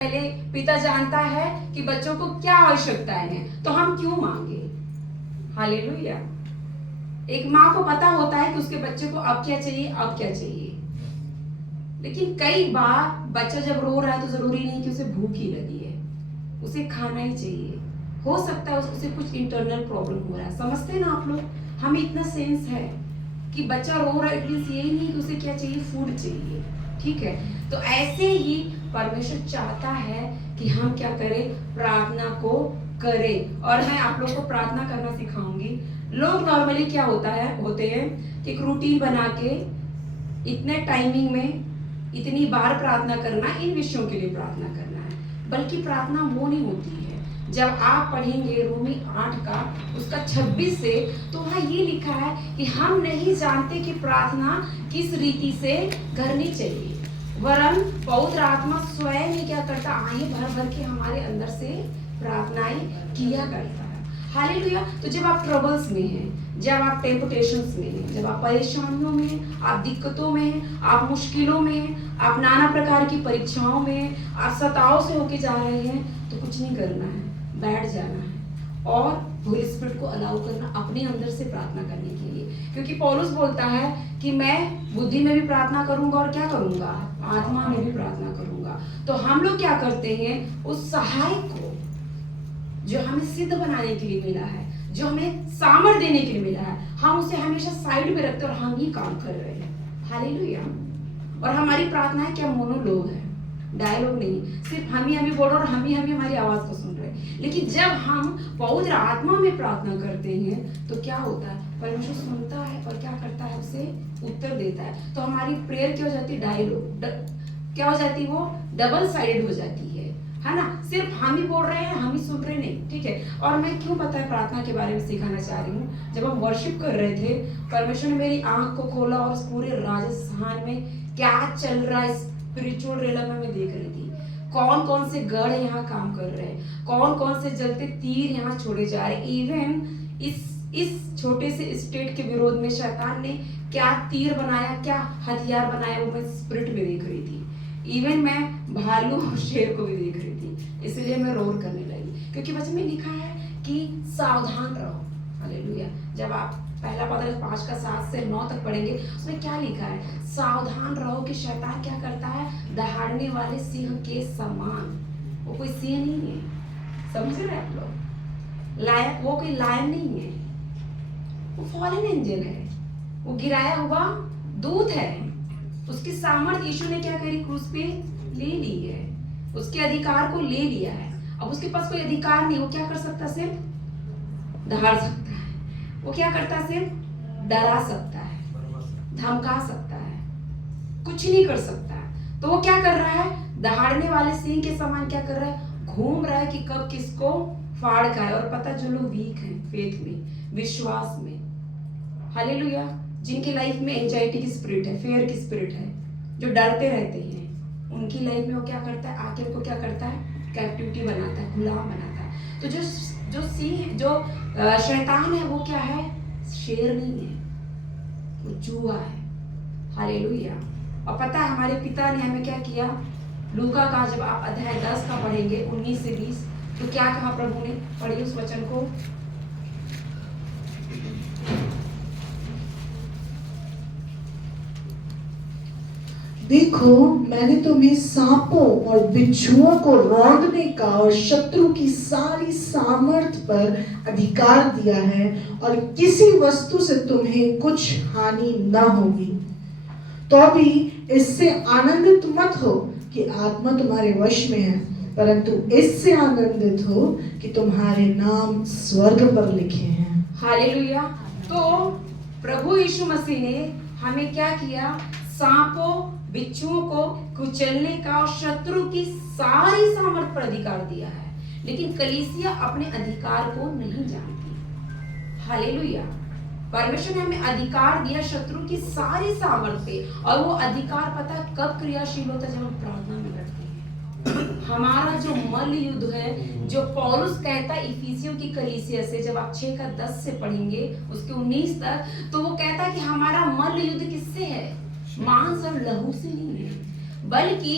पहले पिता जानता है कि बच्चों को क्या आवश्यकताएं हैं, तो हम क्यों मांगे। हालेलुया। एक माँ को पता होता है कि उसके बच्चे को अब क्या चाहिए, अब क्या चाहिए। लेकिन कई बार बच्चा जब रो रहा है तो जरूरी नहीं कि उसे भूख ही लगी है, उसे खाना ही चाहिए। हो सकता है उसे कुछ इंटरनल प्रॉब्लम हो रहा है। समझते हैं ना आप लोग, हमें इतना सेंस है कि बच्चा रो रहा है, इट मींस यही नहीं कि उसे क्या चाहिए, फूड चाहिए। ठीक है, तो ऐसे ही परमेश्वर चाहता है कि हम क्या करें, प्रार्थना को करें। और मैं आप लोग को प्रार्थना करना सिखाऊंगी। लोग नॉर्मली क्या होते हैं कि एक रूटीन बना के इतने टाइमिंग में इतनी बार प्रार्थना करना, इन विषयों के लिए प्रार्थना करना है। बल्कि प्रार्थना वो नहीं होती है। जब आप पढ़ेंगे रोमी 8 का उसका 26 से, तो वहाँ ये लिखा है कि हम नहीं जानते कि प्रार्थना किस रीति से करनी चाहिए, वरन पवित्र आत्मा स्वयं ही क्या करता, आए भर भर के हमारे अंदर से प्रार्थनाएं किया करता है। हालेलुया। तो जब आप ट्रबल्स में हैं, जब आप टेम्पटेशंस में हैं, जब आप परेशानियों में हैं, आप दिक्कतों में हैं, आप मुश्किलों में हैं, आप नाना प्रकार की परीक्षाओं में, आप सताव से होके जा रहे हैं, तो कुछ नहीं करना है, बैठ जाना है और होली स्पिरिट को अलाउ करना अपने अंदर से प्रार्थना करने के लिए। क्योंकि पौलुस बोलता है कि मैं बुद्धि में भी प्रार्थना करूंगा और क्या करूंगा, आत्मा में भी प्रार्थना करूंगा। तो हम लोग क्या करते हैं, उस सहायक को जो हमें सिद्ध बनाने के लिए मिला है, जो हमें सामर्थ देने के लिए मिला है, हम उसे हमेशा साइड में रखते और हम ही काम कर रहे हैं। हालेलुया। और हमारी प्रार्थनाएं क्या मोनोलोग है, डायलॉग नहीं, सिर्फ हम ही बोल रहे और हम ही हमारी आवाज को सुन रहे हैं। लेकिन जब हम पवित्र आत्मा में प्रार्थना करते हैं तो क्या होता है, परमेश्वर सुनता है और क्या करता है, उसे उत्तर देता है। तो हमारी प्रेयर क्या हो जाती है, डायलॉग क्या हो जाती है, वो डबल साइडेड हो जाती है ना। सिर्फ हम ही बोल रहे हैं, हम ही सुन रहे नहीं। ठीक है। और मैं क्यों पता है प्रार्थना के बारे में सिखाना चाह रही हूँ, जब हम वर्शिप कर रहे थे परमेश्वर ने मेरी आंख को खोला और उस पूरे राजस्थान में क्या चल रहा है स्पिरिचुअल रेलम में मैं देख रही थी। कौन कौन से गढ़ यहाँ काम कर रहे हैं, कौन कौन से जलते तीर यहाँ छोड़े जा रहे हैं। इवन इस छोटे से स्टेट के विरोध में शैतान ने क्या तीर बनाया, क्या हथियार बनाया, वो मैं स्पिरिट में देख रही थी। इवन मैं भालू और शेर को भी देख रही थी, इसलिए मैं रोर करने लगी। क्योंकि वचन में लिखा है कि सावधान रहो। हालेलुया। जब आप पहला पत्र 5 का 7 से 9 तक पढ़ेंगे, उसमें क्या लिखा है, सावधान रहो कि शैतान क्या करता है, दहाड़ने वाले सिंह के समान। वो कोई सिंह नहीं है, समझ रहे आप लोग, लायन, वो कोई लायन नहीं है, वो फॉलन एंजल है, वो गिराया हुआ दूत है। उसकी सामर्थ यीशु ने क्या करी, क्रूस पे ले ली है, उसके अधिकार को ले लिया है। अब उसके पास कोई अधिकार नहीं, वो क्या कर सकता, सिर्फ दहाड़ सकता है। वो क्या करता, सिर्फ डरा सकता है, धमका सकता है, कुछ नहीं कर सकता है। तो वो क्या कर रहा है, दहाड़ने वाले सिंह के समान क्या कर रहा है, घूम रहा है कि कब किसको फाड़ खाए। और पता, जो लोग वीक हैं फेथ में, विश्वास में, हालेलुया, जिनकी लाइफ में एंजाइटी की स्पिरिट है, फेयर की स्पिरिट है, जो डरते रहते हैं, उनकी लाइफ में वो क्या करता है, आके उनको क्या करता है, कैप्टिविटी बनाता है, गुलाम बनाता है। तो जो सिंह, जो शैतान है, वो क्या है, शेर नहीं है, वो चूहा है। हालेलुया। और पता है हमारे पिता ने हमें क्या किया, लूका का जब आप अध्याय 10 का पढ़ेंगे 19 से 20, तो क्या कहा प्रभु ने, पढ़िए उस वचन को। देखो, मैंने तुम्हें सांपों और बिच्छुओं को रौंदने का और शत्रु की सारी सामर्थ पर अधिकार दिया है, और किसी वस्तु से तुम्हें कुछ हानि न होगी। तो भी इससे आनंदित मत हो कि आत्मा तुम्हारे वश में है, परंतु इससे आनंदित हो कि तुम्हारे नाम स्वर्ग पर लिखे हैं। हालेलुया। तो प्रभु यीशु मसीह ने हमें क्या किया, सांपों बिच्छुओं को कुचलने का और शत्रु की सारी सामर्थ पर अधिकार दिया है। लेकिन कलीसिया अपने अधिकार को नहीं जानती। हालेलुया। परमेश्वर ने हमें अधिकार दिया शत्रु की सारी सामर्थ पे, और वो अधिकार पता कब क्रियाशील होता है, जब हम प्रार्थना में बैठते हैं। हमारा जो मल्ल युद्ध है, जो पौलुस कहता है इफिसियों की कलीसिया से, जब आप 6 का 10 से पढ़ेंगे उसके 19 तक, तो वो कहता है कि हमारा मल्ल युद्ध किससे है, मांस और लहू से नहीं है, बल्कि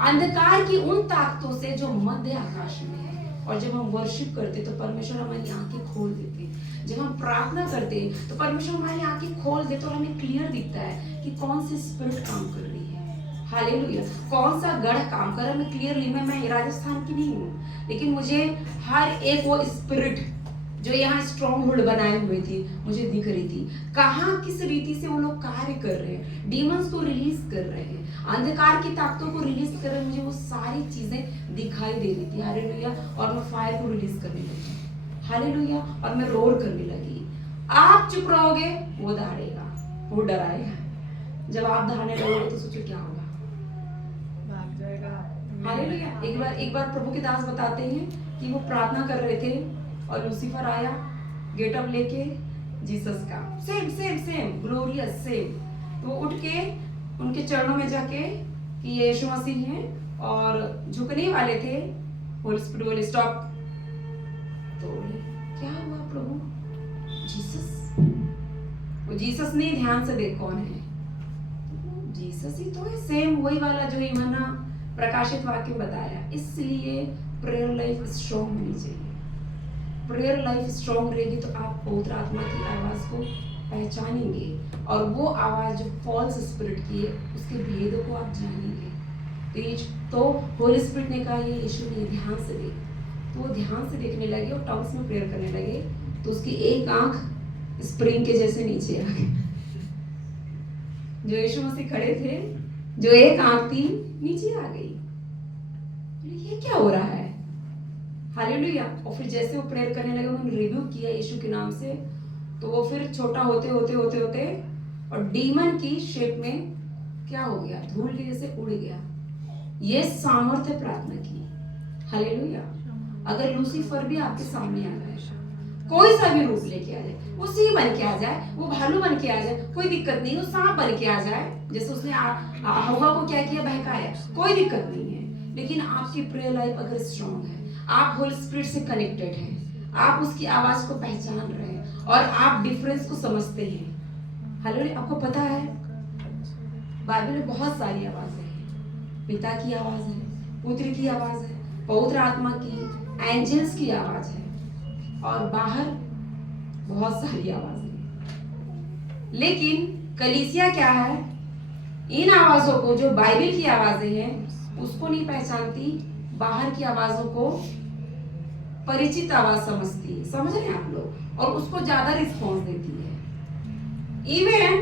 अंधकार की उन ताकतों से जो मध्य आकाश में है। और जब हम वर्शिप करते तो परमेश्वर हमारी आंखें खोल देते। जब हम प्रार्थना करते तो परमेश्वर हमारी आंखें खोल देते और हमें क्लियर दिखता है कि कौन सी स्पिरिट काम कर रही है। हालेलुया। कौन सा गढ़ काम कर रहा है। मैं क्लियरली मैं राजस्थान की नहीं हूँ, लेकिन मुझे हर एक वो स्पिरिट जो यहाँ स्ट्रॉन्ग होल्ड बनाए हुए थी मुझे दिख रही थी। कहाँ किस रीति से वो लोग कार्य कर रहे हैं, डीमंस को रिलीज कर रहे हैं, अंधकार की ताकतों को रिलीज कर रहे हैं। मुझे वो सारी चीजें दिखाई दे रही थी। हालेलुया। और मैं फायर को रिलीज करने लगी। हालेलुया। और मैं रोर करने लगी। आप चुप रहोगे वो दहाड़ेगा, वो डराएगा। जब आप दहाड़ने लगोगे तो सोचो क्या होगा, भाग जाएगा। हालेलुया। एक बार प्रभु के दास बताते हैं कि वो प्रार्थना कर रहे थे और लूसीफर आया गेटअप लेके जीसस का, same same same glorious same. तो वो उठ के उनके चरणों में जाके कि ये यीशु मसीह हैं और झुकने वाले थे। होली स्पिरिट बोले स्टॉप। तो क्या हुआ प्रभु? जीसस। वो जीसस नहीं, ध्यान से देख कौन है। जीसस ही तो है, सेम वही वाला जो यूहन्ना प्रकाशित वाक्य में बताया। इसलिए प्रेयर लाइफ स्ट्रॉन्ग होनी चाहिए। प्रेयर लाइफ स्ट्रॉन्ग रहेगी तो आप पवित्र आत्मा की आवाज को पहचानेंगे और वो आवाज जो फॉल्स स्पिरिट की है उसके भेदों को आप जानेंगे। तो होली स्पिरिट ने कहा ये यीशु ने ध्यान से देख। तो वो ध्यान से देखने लगे और टंग्स में प्रेयर करने लगे। तो उसकी एक आंख स्प्रिंग के जैसे नीचे आ गई। जो यीशु मसीह खड़े थे, जो एक आंख थी नीचे आ गई। ये क्या हो रहा है? हालेलुया। और फिर जैसे वो प्रेयर करने लगे, उन्होंने रिव्यू किया यीशु के नाम से, तो वो फिर छोटा होते होते होते होते और डीमन की शेप में क्या हो गया? धूल के जैसे उड़ गया। ये सामर्थ्य प्रार्थना की। हालेलुया। अगर लूसीफर भी आपके सामने आ जाए, कोई सा भी रूप लेके आ जाए, वो सिंह बन के आ जाए, वो भालू बन के आ जाए, कोई दिक्कत नहीं। वो सांप बन के आ जाए, जैसे उसने हवा को क्या किया? बहकाया, कोई दिक्कत नहीं है। लेकिन आपकी प्रेयर लाइफ अगर स्ट्रांग है, आप होली स्पिरिट से कनेक्टेड हैं, आप उसकी आवाज को पहचान रहे हैं और आप डिफरेंस को समझते हैं। हालेलुया। आपको पता है बाइबल में बहुत सारी आवाजें हैं। पिता की आवाज है, पुत्र की आवाज है, पवित्र आत्मा की, एंजल्स की आवाज है और बाहर बहुत सारी आवाजें हैं। लेकिन कलीसिया क्या है? इन आवाजों को, जो बाइबल की आवाजें हैं, उसको नहीं पहचानती, बाहर की आवाजों को परिचित आवाज समझती है। समझ रहे हैं आप लोग? और उसको ज्यादा रिस्पॉन्स देती है। इवन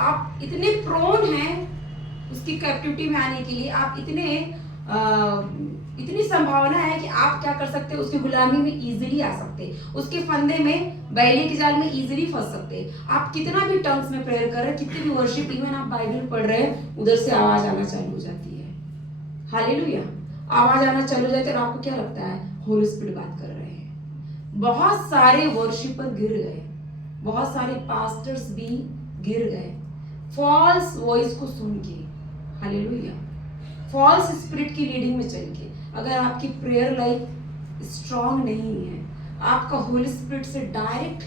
आप इतने प्रोन हैं उसकी कैप्टिविटी में आने के लिए, आप इतनी संभावना है कि आप क्या कर सकते हैं? उसकी गुलामी में इजीली आ सकते हैं, उसके फंदे में, बैले के जाल में इजीली फंस सकते हैं। आप कितना भी टंग्स में प्रेयर कर रहे हैं, कितनी भी वर्शिप, इवन आप बाइबल पढ़ रहे हैं, उधर से आवाज आना चालू हो जाती है। हालेलुया। आवाज आना चालू हो जाती है और आपको क्या लगता है? होली स्पिरिट बात कर रहे हैं। बहुत सारे वर्शिपर गिर गए, बहुत सारे पास्टर्स भी गिर गए फॉल्स वॉइस को सुन के। हालेलुया। फॉल्स स्पिरिट की लीडिंग में चल के। अगर आपकी प्रेयर लाइफ स्ट्रांग नहीं है, आपका होली स्पिरिट से डायरेक्ट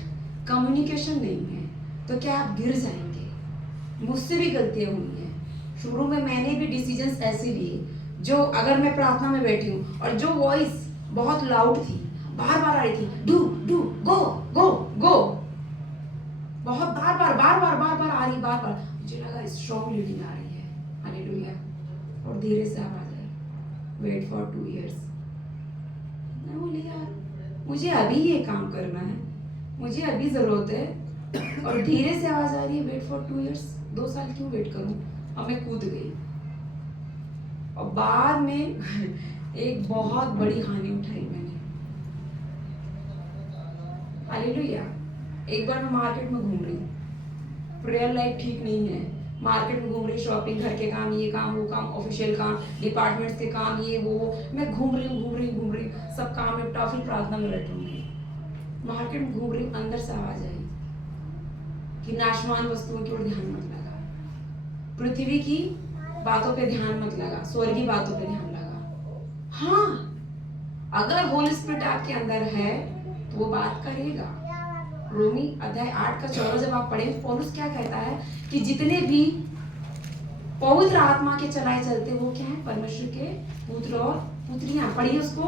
कम्युनिकेशन नहीं है, तो क्या आप गिर जाएंगे। मुझसे भी गलतियां हुई हैं। शुरू में मैंने भी डिसीजंस ऐसे लिए, जो अगर मैं प्रार्थना में बैठी हूँ और जो वॉइस बहुत लाउड थी, बार बार आ रही थी, डू डू गो गो गो, बहुत बार बार आ रही, बार बार, मुझे लगा स्ट्रॉन्ग लीडिंग आ रही है। हालेलुया। और धीरे से आवाज आई, वेट फॉर 2 years। मैं बोली यार मुझे अभी ये काम करना है, मुझे अभी जरूरत है, और धीरे से आवाज आ रही है वेट फॉर 2 years। 2 साल क्यों वेट करूं? अब मैं कूद गई और बाद में एक बहुत बड़ी हानि उठाई मैंने। हालेलुया। एक बार मैं मार्केट में घूम रही, प्रेयर लाइफ ठीक नहीं है, मार्केट में घूम रही, शॉपिंग, घर के काम, ये काम वो काम, ऑफिशियल काम, डिपार्टमेंट्स के काम, ये वो, मैं घूम रही, सब काम निपटा, फिर प्रार्थना में बैठूंगी। मार्केट में घूम रही, अंदर से आवाज आई कि नाशवान वस्तुओं की ओर ध्यान मत लगा, पृथ्वी की बातों पे ध्यान मत लगा, स्वर्गीय बातों पे ध्यान लगा। हाँ, अगर होली स्पिरिट आपके अंदर है तो वो बात करेगा। रोमी अध्याय 8 का 14 जब आप पढ़ें, पौलुस क्या कहता है कि जितने भी पवित्र आत्मा के चलाए चलते वो क्या है? परमेश्वर के पुत्र और पुत्रियां। पढ़िए उसको।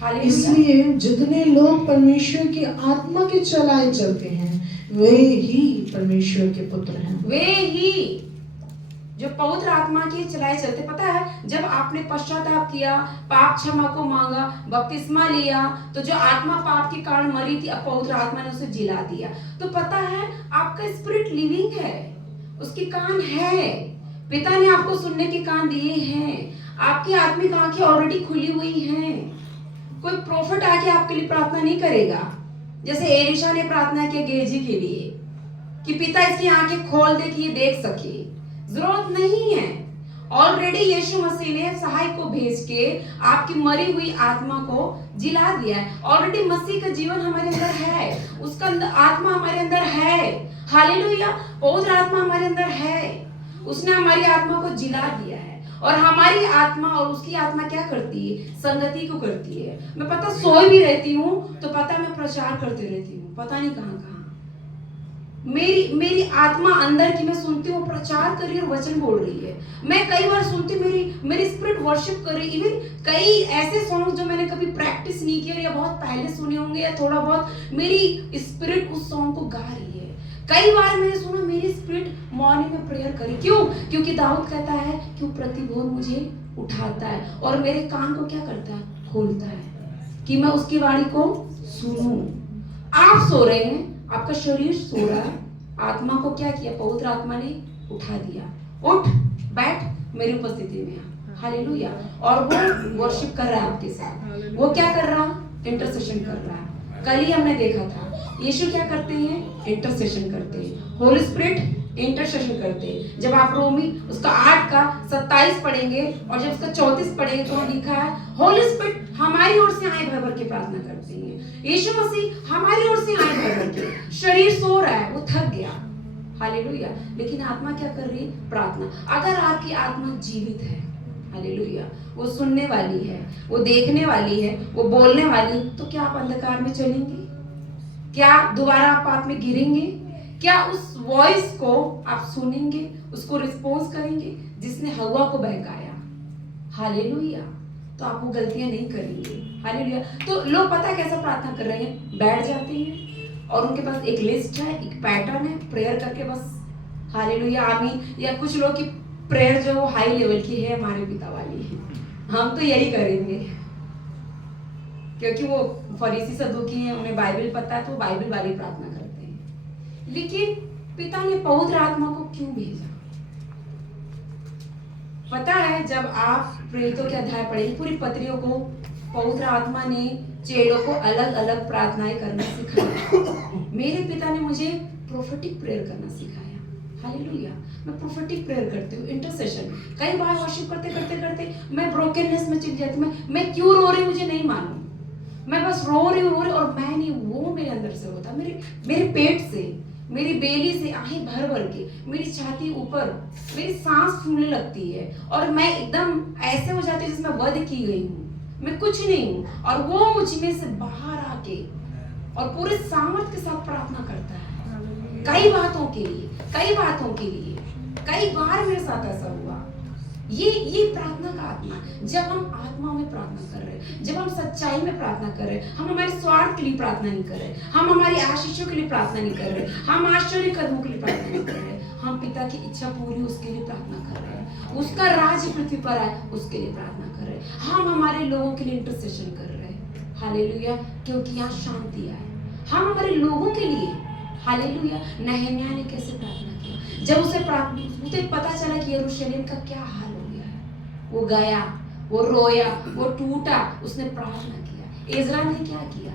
हालेलुया। इसलिए जितने लोग परमेश्वर की आत्मा के चलाए चलते हैं वे ही परमेश्वर के पुत्र हैं। वे ही जो पवित्र आत्मा के चलाए चलते। पता है जब आपने पश्चाताप किया, पाप क्षमा को मांगा, बपतिस्मा लिया, तो जो आत्मा पाप के कारण मरी थी, अब पवित्र आत्मा ने उसे जिला दिया। तो पता है आपका स्पिरिट लिविंग है, उसके कान है, पिता ने आपको सुनने के कान दिए हैं, आपकी आत्मिक आंखें ऑलरेडी खुली हुई हैं। कोई प्रोफेट आके आपके लिए प्रार्थना नहीं करेगा, जैसे एलिशा ने प्रार्थना की गेहजी के लिए कि पिता इसकी आंखें खोल दे कि ये देख सके। जरूरत नहीं है, ऑलरेडी यीशु मसीह ने सहायक को भेज के आपकी मरी हुई आत्मा को जिला दिया है। ऑलरेडी मसीह का जीवन हमारे अंदर है, उसका आत्मा हमारे अंदर है। हालेलुया। पवित्र आत्मा हमारे अंदर है, उसने हमारी आत्मा को जिला दिया है। और हमारी आत्मा और उसकी आत्मा क्या करती है? संगति को करती है। मैं पता सोई भी रहती हूँ तो पता मैं प्रचार करती रहती हूँ, पता नहीं कहाँ कहाँ। मेरी आत्मा अंदर की मैं सुनती हूँ प्रचार कर रही है और वचन बोल रही है। मैं कई बार सुनती हूँ मेरी स्पिरिट वर्शिप कर रही है। इवन कई ऐसे सॉन्ग जो मैंने कभी प्रैक्टिस नहीं किया या बहुत पहले सुने होंगे या थोड़ा बहुत, मेरी स्पिरिट उस सॉन्ग को गा रही है। कई बार मैंने सुना मेरी स्पिरिट मॉर्निंग में प्रेयर करी। क्यों? क्योंकि दाऊद कहता है कि वो प्रतिभोर मुझे उठाता है और मेरे कान को क्या करता है? खोलता है कि मैं उसकी वाणी को सुनूं। आप सो रहे हैं, आपका शरीर सो रहा है, आत्मा को क्या किया? पवित्र आत्मा ने उठा दिया। उठ बैठ मेरी उपस्थिति में। हालेलुया। और वो वर्शिप कर रहा है आपके साथ। वो क्या कर रहा? इंटरसेशन कर रहा है। कल ही हमने देखा था यीशु क्या करते हैं? इंटरसेशन करते हैं। होली स्पिरिट इंटरसेशन करते हैं। जब आप रोमी उसका 8 का 27 पढ़ेंगे और जब उसका 34 पढ़ेंगे तो लिखा है होली स्पिरिट हमारी ओर से आए भर भर के प्रार्थना करते हैं। यीशु मसीह हमारी ओर से आए भर भर के। शरीर सो रहा है, वो थक गया, हालेलुया, लेकिन आत्मा क्या कर रही? प्रार्थना। अगर आपकी आत्मा जीवित है, हालेलुया, वो सुनने वाली है, वो देखने वाली है, वो बोलने वाली, तो क्या आप अंधकार में चलेंगे? क्या दोबारा आप पाप में गिरेंगे? क्या उस वॉइस को आप सुनेंगे, उसको रिस्पॉन्स करेंगे जिसने हवा को बहकाया? हालेलुया। तो आप वो गलतियां नहीं करेंगे। हालेलुया। तो लोग पता कैसा प्रार्थना कर रहे हैं? बैठ जाते हैं और उनके पास एक लिस्ट है, एक पैटर्न है, प्रेयर करके बस हालेलुया आमीन। या कुछ लोग की प्रेयर जो हाई लेवल की है, हमारे पिता वाली है, हम तो यही करेंगे क्योंकि वो फरीसी सदूकी हैं, उन्हें बाइबल पता है तो बाइबल वाली प्रार्थना करते हैं। लेकिन पिता ने पवित्र आत्मा को क्यों भेजा? पता है जब आप प्रेरितों के अध्याय पढ़ेंगे, पूरी पत्रियों को पवित्र आत्मा ने चेलों को अलग अलग प्रार्थनाएं करना सिखाया। मेरे पिता ने मुझे प्रोफेटिक प्रेयर करना सिखाया। हालेलुया। मैं प्रोफेटिक प्रेयर करती हूँ, इंटरसेशन। कई बार वर्शिप करते करते करते मैं ब्रोकननेस में चली जाती हूँ। मैं क्यों रो रही मुझे नहीं मालूम, मैं बस रो रही हूँ और मैं नहीं, वो मेरे अंदर से होता, मेरे पेट से, मेरी बेली से आहें भर भर के, मेरी छाती ऊपर, मेरी सांस फूलने लगती है और मैं एकदम ऐसे हो जाती है जिसमें वध की गई हूँ, मैं कुछ नहीं हूँ। और वो मुझ में से बाहर आके और पूरे सामर्थ्य के साथ प्रार्थना करता है कई बातों के लिए, कई बातों के लिए। कई बार मेरे साथ ऐसा हुआ। ये प्रार्थना का आत्मा। जब हम आत्मा में प्रार्थना कर रहे हैं, जब हम सच्चाई में प्रार्थना कर रहे हैं, हम हमारे स्वार्थ के लिए प्रार्थना नहीं कर रहे, हम हमारी आशीषों के लिए प्रार्थना नहीं कर रहे, हम आश्चर्य कर्मों के लिए प्रार्थना नहीं कर रहे, हम पिता की इच्छा पूरी उसके लिए प्रार्थना कर रहे हैं, उसका राज्य पृथ्वी पर आए उसके लिए प्रार्थना कर रहे हैं, हम हमारे लोगों के लिए इंटरसेशन कर रहे हैं। हालेलुया। क्योंकि यहाँ शांति आए, हम हमारे लोगों के लिए। हालेलुया। नहम्याह ने कैसे प्रार्थना की? जब उसे पता चला कि यरूशलेम का क्या हाल हो गया है, वो गया, वो रोया, वो टूटा, उसने प्रार्थना किया। इज़रा ने क्या किया?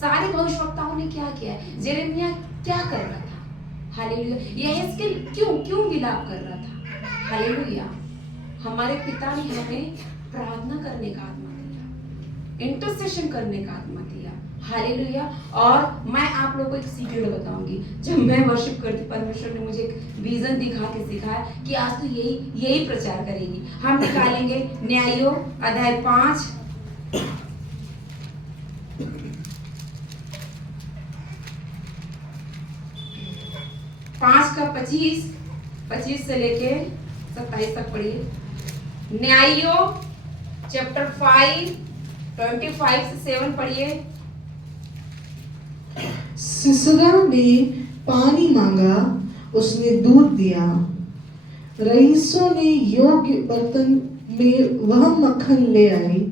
सारे भविष्यवक्ताओं ने क्या किया? यिर्मयाह क्या कर रहा था? हालेलुया। यहेजकेल क्यों विलाप कर रहा था? हालेलुया। हमारे पिता ने हमें प्रार्थना करने का आत्मा दिया, इंटरसेशन करने का आत्मा दिया। हालेलुया। और मैं आप लोगों को एक सीक्रेट बताऊंगी। जब मैं वर्शिप करती, परमेश्वर ने मुझे एक विजन दिखा के सिखाया कि आज तो यही प्रचार करेगी। हम निकालेंगे न्यायों अध्याय 5 5 का 25 से लेके 27 तक पढ़िए। न्यायियों चैप्टर 5 25 से 7 पढ़िए। सिसरा ने पानी मांगा, उसने दूध दिया। रईसों ने योग्य बर्तन में वह मक्खन ले आई।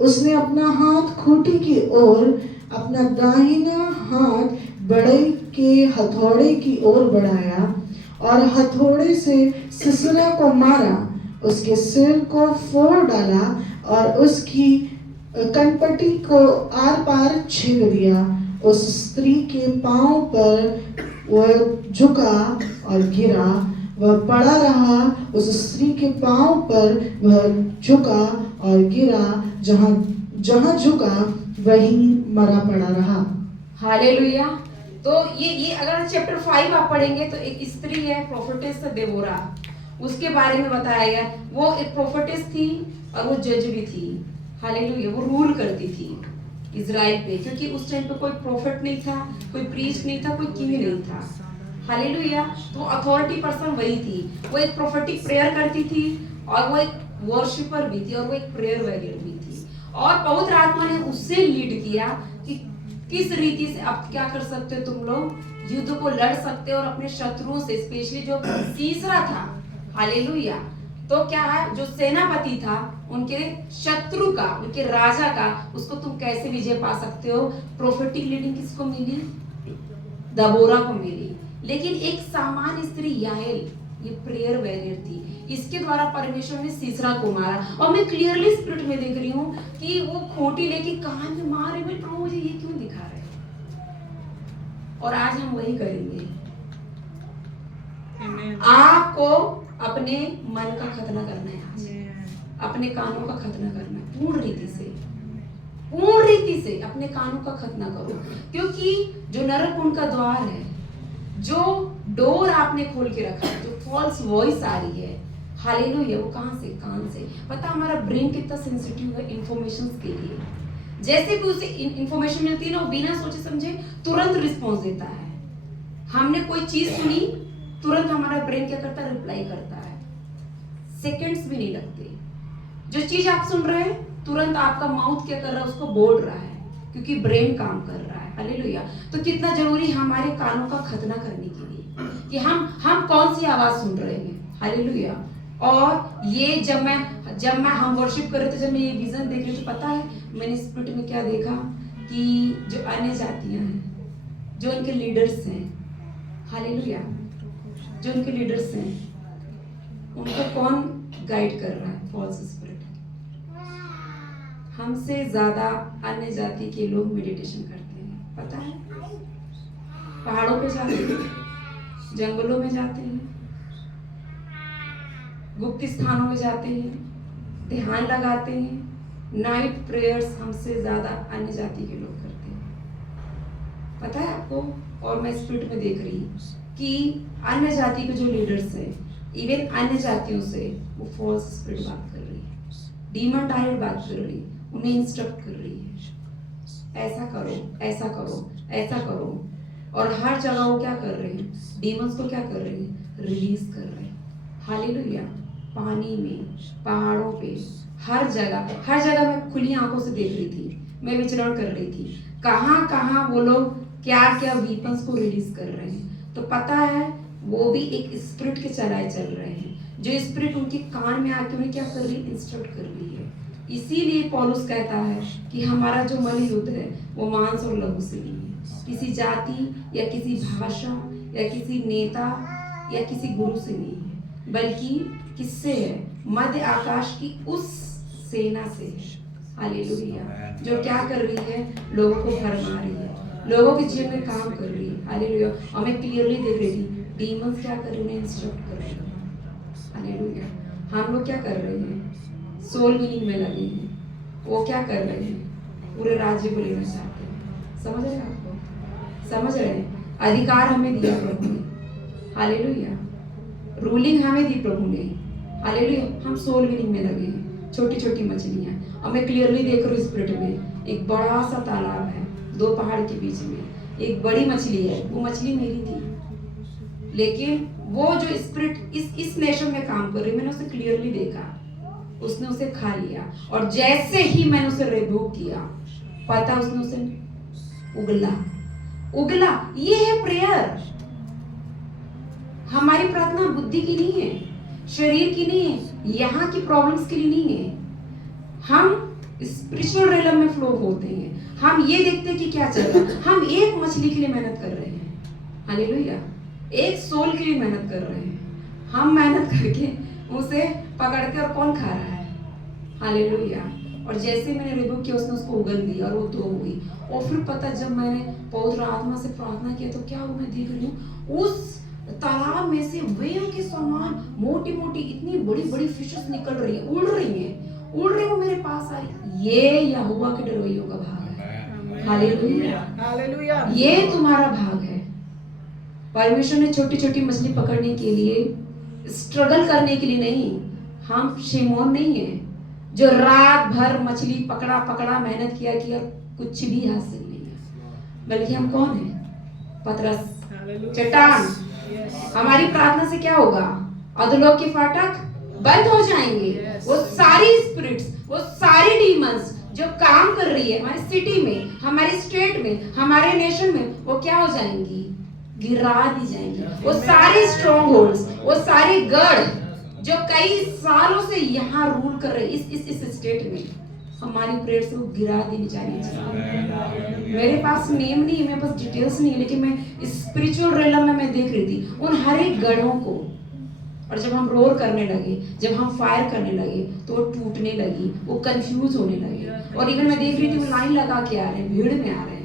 उसने अपना हाथ खूंटी की ओर, अपना दाहिना हाथ बढ़ई के हथौड़े की ओर बढ़ाया और हथौड़े से सिसरा को मारा, उसके सिर को फोड़ डाला और उसकी कनपटी को आर पार छेद दिया। उस स्त्री के पांव पर वह झुका और गिरा, वह पड़ा रहा। उस स्त्री के पांव पर वह झुका और गिरा, जहां जहां झुका वहीं मरा पड़ा रहा। हालेलुया। तो ये अगर चैप्टर 5 आप पढ़ेंगे तो एक स्त्री है, प्रोफेटेस देबोरा, उसके बारे में बताया गया। वो एक प्रोफेटेस थी और वो जज भी थी। हालेलुया। वो रूल करती थी इजराइल पे, क्योंकि उस टाइम पे कोई प्रोफेट नहीं था, कोई प्रीस्ट नहीं था, कोई किंग नहीं था। हालेलुया। तो अथॉरिटी पर्सन वही थी। वो एक प्रोफेटिक प्रेयर करती थी और वो एक वर्शिपर भी थी और वो एक प्रेयर वॉरियर भी थी। और पवित्र आत्मा ने उससे लीड किया कि किस रीति से आप क्या कर सकते हो, तुम लोग युद्ध को लड़ सकते हो और अपने शत्रुओं से, स्पेशली जो सीसरा था, हालेलुया, तो क्या है, जो सेनापति था, उनके शत्रु का, उनके राजा का, उसको तुम कैसे विजय पा सकते हो। प्रोफेटिक लीडिंग किसको मिली? दबोरा को मिली। लेकिन एक सामान्य स्त्री याएल, ये प्रेयर वॉरियर थी, इसके द्वारा परमेश्वर ने सीसरा को मारा। और मैं क्लियरली स्पिरिट में देख रही हूँ कि वो खोटी लेके कान में मार रहे, प्रभु मुझे ये क्यों दिखा रहे हैं। और आज हम वही करेंगे। आपको अपने मन का खतना करना है, आज अपने कानों का खतना करना है, पूर्ण रीति से अपने कानों का खतना करो। क्योंकि जो नरक कुंड का द्वार है, जो डोर आपने खोल के रखा है, जो फॉल्स वॉइस आ रही है, हालेलुया, वो कहां से? कान से। पता हमारा ब्रेन कितना सेंसिटिव है इंफॉर्मेशन के लिए। जैसे भी उसे इंफॉर्मेशन मिलती है ना, वो बिना सोचे समझे तुरंत रिस्पॉन्स देता है। हमने कोई चीज सुनी, तुरंत हमारा ब्रेन क्या करता है? रिप्लाई करता है। सेकंड्स भी नहीं लगते। जो चीज आप सुन रहे हैं, तुरंत आपका माउथ क्या कर रहा है? उसको बोल रहा है, क्योंकि ब्रेन काम कर रहा है। हालेलुया। तो कितना जरूरी है हमारे कानों का खतना करने के लिए कि हम कौन सी आवाज सुन रहे हैं। हालेलुया। और ये जब मैं हम वर्शिप कर रहे थे, जब मैं ये विजन देख रही थी, पता है मैंने स्पिरिट में क्या देखा कि जो अन्य जातियां हैं, जो उनके लीडर्स हैं, हालेलुया, जो उनके लीडर्स हैं, उनको कौन गाइड कर रहा है? False spirit. हमसे ज्यादा अन्य जाति के लोग मेडिटेशन करते हैं, पता है। पहाड़ों पे जाते हैं, जंगलों में जाते हैं, गुप्त स्थानों में जाते हैं, ध्यान लगाते हैं। नाइट प्रेयर्स हमसे ज्यादा अन्य जाति के लोग करते हैं, पता है आपको। और मैं स्पिरिट में देख रही कि अन्य जाति के जो लीडर्स हैं, इवन अन्य जातियों से वो फॉल्स स्पिरिट बात कर रही है, डीमन डायरेक्ट बात कर रही है, उन्हें इंस्ट्रक्ट कर रही है, ऐसा करो, ऐसा करो, ऐसा करो। और हर जगह वो क्या कर रहे हैं? डीमंस को क्या कर रहे हैं? रिलीज कर रहे हैं। हालेलुया। पानी में, पहाड़ों पे, हर जगह मैं खुली आंखों से देख रही थी, मैं विचरण कर रही थी, कहां कहां वो लोग क्या क्या वीपन्स को रिलीज कर रहे हैं। तो पता है वो भी एक स्पिरिट के चलाए चल रहे हैं, जो स्पिरिट उनके कान में आके उन्हें क्या कर रही है? इंस्ट्रक्ट कर रही है। इसीलिए पौलुस कहता है कि हमारा जो मन युद्ध है वो मांस और लहू से नहीं है, किसी जाति या किसी भाषा या किसी नेता या किसी गुरु से नहीं है, बल्कि किससे है? मध्य आकाश की उस सेना से है। हालेलुया। जो क्या कर रही है? लोगों को भरमा रही है, लोगों के जीवन में काम कर रही है। हालेलुया। और मैं क्लियरली देख रही थी, डीमंस क्या कर रहे हैं? उन्हें इंस्ट्रक्ट कर रहे हैं। हालेलुया। हम लोग क्या कर रहे हैं? सोल विनिंग में लगे हैं। वो क्या कर रहे हैं? पूरे राज्य को लेना चाहते हैं। समझ रहे हैं आपको? समझ रहे हैं? अधिकार हमें दिया प्रभु ने। हालेलुया। रूलिंग हमें दी प्रभु ने। हालेलुया। हम सोल विनिंग में लगे हैं, छोटी छोटी मछलियां। और मैं क्लियरली देख रही हूँ स्पिरिट में, एक बड़ा सा तालाब है, दो पहाड़ के बीच में एक बड़ी मछली है। वो मछली मेरी थी, लेकिन वो जो स्पिरिट इस नेशन में काम कर रही, मैंने उसे क्लियरली देखा, उसने उसे खा लिया। और जैसे ही मैंने उसे रिबूक किया, पता उसने उसे उगला। ये है प्रेयर। हमारी प्रार्थना बुद्धि की नहीं है, शरीर की नहीं है, यहाँ की प्रॉब्लम्स के लिए नहीं है। हम स्पिरिचुअल रेलम में फ्लो होते हैं। हम ये देखते हैं कि क्या चल रहा है। हम एक मछली के लिए मेहनत कर रहे हैं, हालेलुया, एक सोल के लिए मेहनत कर रहे हैं। हम मेहनत करके उसे पकड़ते और कौन खा रहा है, हालेलुया। और जैसे मैंने रिबूक किया, उसने उसको उगल दिया और वो दो हुई। और फिर पता, जब मैंने पवित्र आत्मा से प्रार्थना किया तो क्या हुआ, मैं देख रही हूँ उस तालाब में से वेल के समान मोटी मोटी इतनी बड़ी बड़ी फिशेस निकल रही है, उड़ रही है, वो मेरे पास आई। ये यहोवा के डरवैयों का भाग है, हालेलुया, हालेलुया। ये तुम्हारा भाग है। परमेश्वर ने छोटी छोटी मछली पकड़ने के लिए, स्ट्रगल करने के लिए नहीं। हम शिमोन नहीं है जो रात भर मछली पकड़ा मेहनत किया कुछ भी हासिल नहीं है, बल्कि हम कौन है, पतरस, चट्टान। हमारी प्रार्थना से क्या होगा, अधोलोक के फाटक बंद हो जाएंगे। वो सारी स्पिरिट्स, वो सारी डीमंस जो काम कर रही है हमारी सिटी में, हमारी स्टेट में, हमारे नेशन में, वो क्या हो जाएंगी, गिरा दी जाएंगी। वो सारे स्ट्रॉन्ग होल्ड्स, वो सारे गढ़ जो कई सालों से यहाँ रूल कर रहे इस स्टेट में, हमारी प्रेयर से वो गिरा दी जाएगी। मेरे पास नेम नहीं है, मेरे पास डिटेल्स नहीं है, लेकिन मैं स्पिरिचुअल रेलम में मैं देख रही थी उन हर एक गढ़ों को। और जब हम रोर करने लगे, जब हम फायर करने लगे, तो वो टूटने लगी, वो कंफ्यूज होने लगे। और इवन मैं देख रही थी वो लाइन लगा के आ रहे हैं, भीड़ में आ रहे हैं।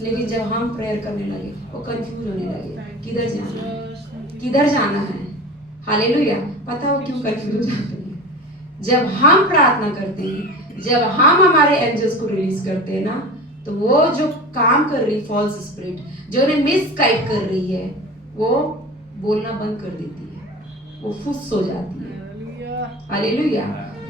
लेकिन जब हम प्रेयर करने लगे, वो कंफ्यूज होने लगे, किधर जाना है, हालेलुया। पता हो क्यों कंफ्यूज होते हैं? जब हम प्रार्थना करते हैं, जब हम हमारे एंजल्स को रिलीज करते हैं ना, तो वो जो काम कर रही फॉल्स स्पिरिट, जो उन्हें मिसगाइड कर रही है, वो बोलना बंद कर देती है, वो फुस हो जाती है, हालेलुया।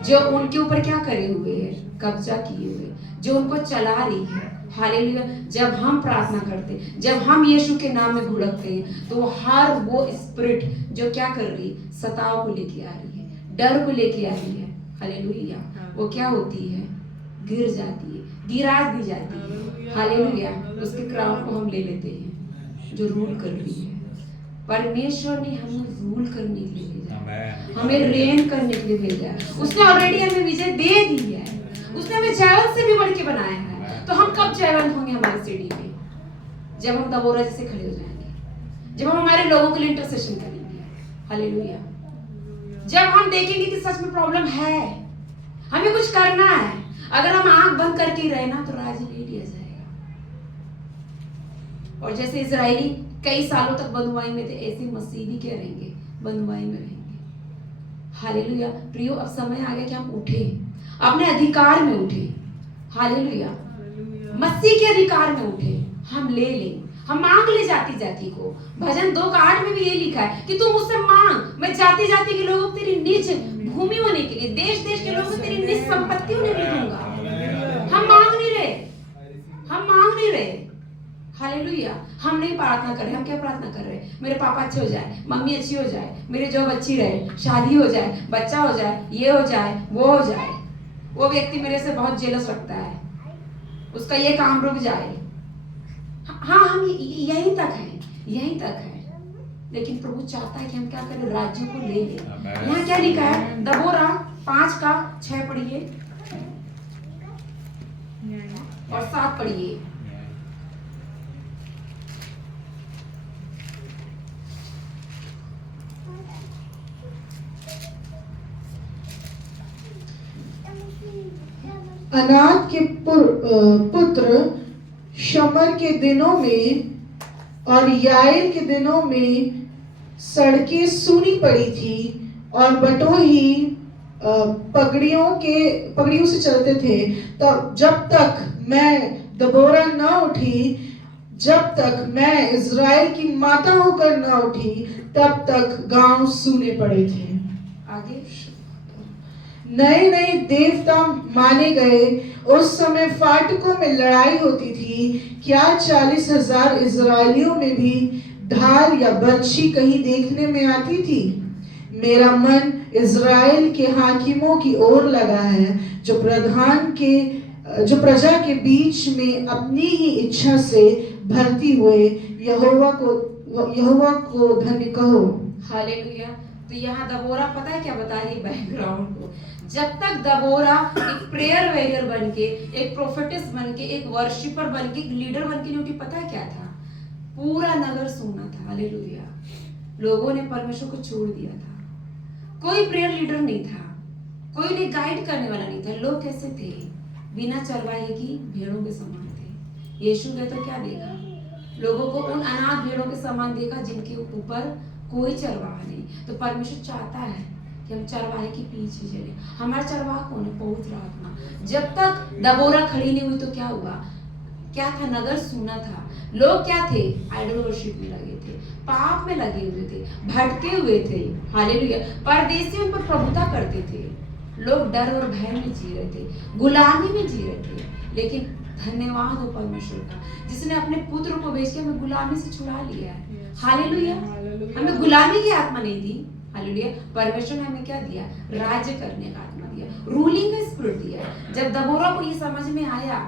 जो उनके ऊपर क्या करे हुए है, कब्जा किए हुए, जो उनको चला रही है, हालेलुया। जब हम प्रार्थना करते, जब हम यीशु के नाम में भुड़कते हैं, तो हर वो स्पिरिट जो क्या कर रही, सताव को लेके आ रही है, डर को लेके आ रही है, हालेलुया, वो क्या होती है, गिर जाती है, गिरा दी जाती है, हालेलुया। उसके क्राउन को हम ले लेते हैं जो रूल कर रही है। परमेश्वर ने हमें रूल करने के लिए भेजा, हमें रेन करने के लिए भेजा। उसने ऑलरेडी हमें विजय दे दी है, उसने हमें जयवंत से भी बढ़ के बनाया है। तो हम कब जयवंत होंगे हमारे सिटी में? जब हम दबोरा जैसे खड़े हो जाएंगे, जब हम हमारे लोगों के लिए इंटरसेशन करेंगे, हालेलुया। जब हम देखेंगे कि सच में प्रॉब्लम है, हमें कुछ करना है। अगर हम आंख बंद करके ही रहे ना, तो राज ले लिया जाएगा। और जैसे इजरायली कई सालों तक बंधुआई में थे, ऐसे मसीह भी क्या रहेंगे, बंधुआई में रहेंगे, हालेलुया। प्रियो, अब समय आ गया कि हम उठे, अपने अधिकार में उठे, हालेलुया। मसीह के अधिकार में उठे, हम ले लें, हम मांग ले जाति जाति को। भजन 2:8 में भी ये लिखा है कि तू मुझसे मांग, मैं जाति जाति के लोगों को तेरी निज भूमि होने के लिए, देश देश के लोगों को तेरी निज संपत्ति होने के लिए दूंगा। हम मांग नहीं रहे, हालेलुया। हम नहीं प्रार्थना कर रहे, हम क्या प्रार्थना कर रहे हैं, मेरे पापा अच्छे हो जाए, मम्मी अच्छी हो जाए, मेरे जॉब अच्छी रहे, शादी हो जाए, बच्चा हो जाए, ये हो जाए, वो हो जाए, वो व्यक्ति मेरे से बहुत जेलस रखता है, उसका ये काम रुक जाए। हाँ, हम यहीं तक है। लेकिन प्रभु चाहता है कि हम क्या करें, राज्य को ले लें। यहाँ क्या लिखा है, दबोरा 5:6 पढ़िए और 7 पढ़िए। अनाथ के पुत्र शमर के दिनों में और याएल के दिनों में सड़कें सूनी पड़ी थी और बटोही पगड़ियों से चलते थे। तब जब तक मैं दबोरा न उठी, जब तक मैं इज़राइल की माता होकर न उठी, तब तक गांव सूने पड़े थे। आगे नए नए देवता माने गए। उस समय फाटकों में लड़ाई होती थी। क्या 40,000 इजरायलियों में भी ढाल या बर्छी कहीं देखने में आती थी। मेरा मन इज़राइल के हाकिमों की ओर लगा है, जो प्रजा के बीच में अपनी ही इच्छा से भरती हुए यहोवा को धन्य कहो। हालेलुया। तो यहाँ दबोरा पता है क्या बता रही बैकग्राउंड को? जब तक दबोरा एक प्रेयर वॉरियर बन के, एक प्रोफेटिस बन के, एक वर्शिपर बन के, एक लीडर बन के नहीं उठी, पता है क्या था? पूरा नगर सुना था। हालेलुया। लोगों ने परमेश्वर को छोड़ दिया था। कोई प्रेयर लीडर नहीं था, कोई उन्हें गाइड करने वाला नहीं था। लोग कैसे थे? बिना चरवाहे की भेड़ों के समान थे। यीशु ने तो क्या देखा? लोगों को उन अनाथ भेड़ों के समान देखा जिनके ऊपर कोई चरवाहा नहीं। तो परमेश्वर चाहता है कि हम चरवाहे के पीछे चले। हमारा चरवाहा कौन है? पवित्र आत्मा। जब तक दबोरा खड़ी नहीं हुई तो क्या हुआ? क्या था? नगर सुना था। लोग क्या थे? आइडल वर्शिप में लगे थे, पाप में लगे हुए थे, भटके हुए थे। हालेलुया। परदेसी उन पर प्रभुता करते थे। लोग डर और भय में जी रहे थे, गुलामी में जी रहे थे। लेकिन धन्यवाद हो परमेश्वर का, जिसने अपने पुत्र को भेज के हमें गुलामी से छुड़ा लिया है। हालेलुया। हमें गुलामी की आत्मा नहीं दी। हालेलुया। परमेश्वर ने हमें क्या दिया? राज्य करने का आत्मा दिया, रूलिंग का स्पिरिट दिया। जब दबोरा को ये समझ में आया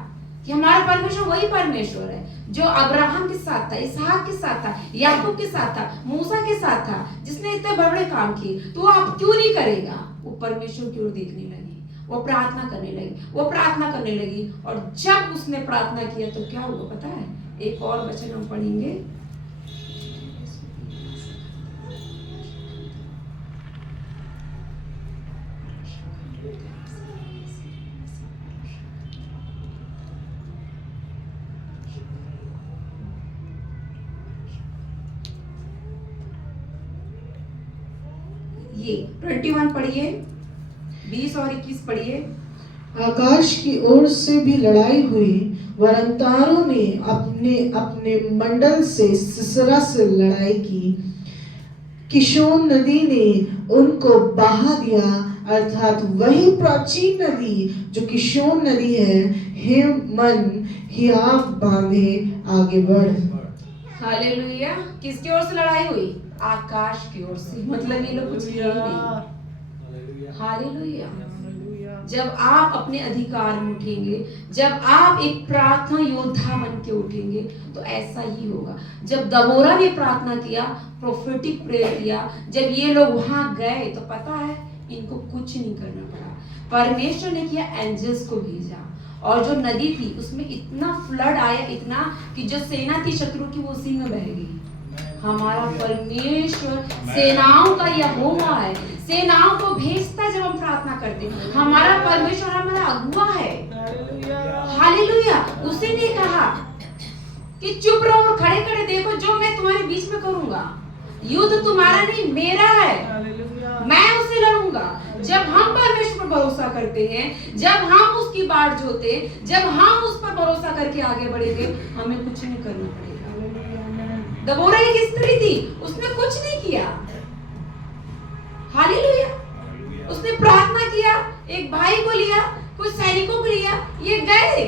कि हमारा परमेश्वर वही परमेश्वर है जो अब्राहम के साथ था, इसहाक के साथ था, याकूब के साथ था, मूसा के साथ था, जिसने इतने बड़े काम किए, तो आप क्यों नहीं करेगा? वो परमेश्वर की ओर देखने लगी, वो प्रार्थना करने लगी। और जब उसने प्रार्थना किया तो क्या हुआ पता है? एक और वचन हम पढ़ेंगे। ये 21 पढ़िए, 20 और 21 पढ़िए। आकाश की ओर से भी लड़ाई हुई, वरन तारों ने अपने अपने मंडल से सिसरा से लड़ाई की। किशोन नदी ने उनको बहा दिया, अर्थात वही प्राचीन नदी जो किशोन नदी है। हे मन, हियाव बांधे आगे बढ़। हालेलुया। किसकी ओर से लड़ाई हुई? आकाश की ओर से। मतलब ये लोग कुछ किए नहीं। हालेलुया। जब आप अपने अधिकार में उठेंगे, जब आप एक प्रार्थना योद्धा बन के उठेंगे, तो ऐसा ही होगा। जब दबोरा ने प्रार्थना किया, प्रोफेटिक प्रेयर किया, जब ये लोग वहां गए, तो पता है इनको कुछ नहीं करना पड़ा। परमेश्वर ने किया, एंजल्स को भेजा, और जो नदी थी उसमें इतना फ्लड आया, इतना कि जो सेना थी शत्रु की वो उसी में बह गई। हमारा परमेश्वर सेनाओं का यहोवा है, सेनाओं को भेजता जब हम प्रार्थना करते हैं। हमारा परमेश्वर हमारा अगुआ है। हालेलुया। उसी ने कहा कि चुप रहो और खड़े खड़े देखो जो मैं तुम्हारे बीच में करूंगा। युद्ध तुम्हारा नहीं मेरा है, मैं उसे लड़ूंगा। जब हम परमेश्वर पर भरोसा करते हैं, जब हम उसकी बाट जोते, जब हम उस पर भरोसा करके आगे बढ़ेंगे, हमें कुछ नहीं करना पड़ेगा। दबोरा एक स्त्री थी, उसने कुछ नहीं किया। हालेलुया। उसने प्रार्थना किया, एक भाई को लिया, कुछ सैनिकों को लिया, ये गए।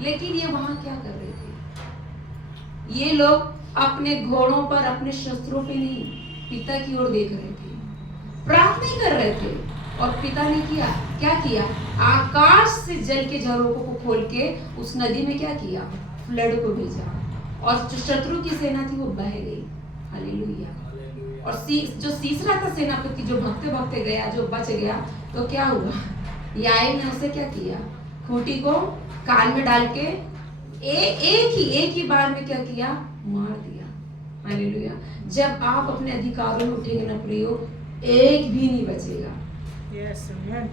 लेकिन ये वहां क्या कर रहे थे? ये लोग अपने घोड़ों पर, अपने शस्त्रों पे नहीं, पिता की ओर देख रहे थे, प्रार्थना कर रहे थे। और पिता ने किया, क्या किया? आकाश से जल के झरोखों को खोल के उस नदी में क्या किया? फ्लड को भेजा, और जो शत्रु की सेना थी वो बह गई। हालेलुया। और जो तीसरा था सेनापति, जो भगते भगते गया, जो बच गया, तो क्या हुआ? याएल ने उसे क्या किया? खूंटी को कान में डाल के एक ही बार में क्या किया? मार दिया। हालेलुया। जब आप अपने अधिकारों में उठेंगे ना प्रियो, एक भी नहीं बचेगा।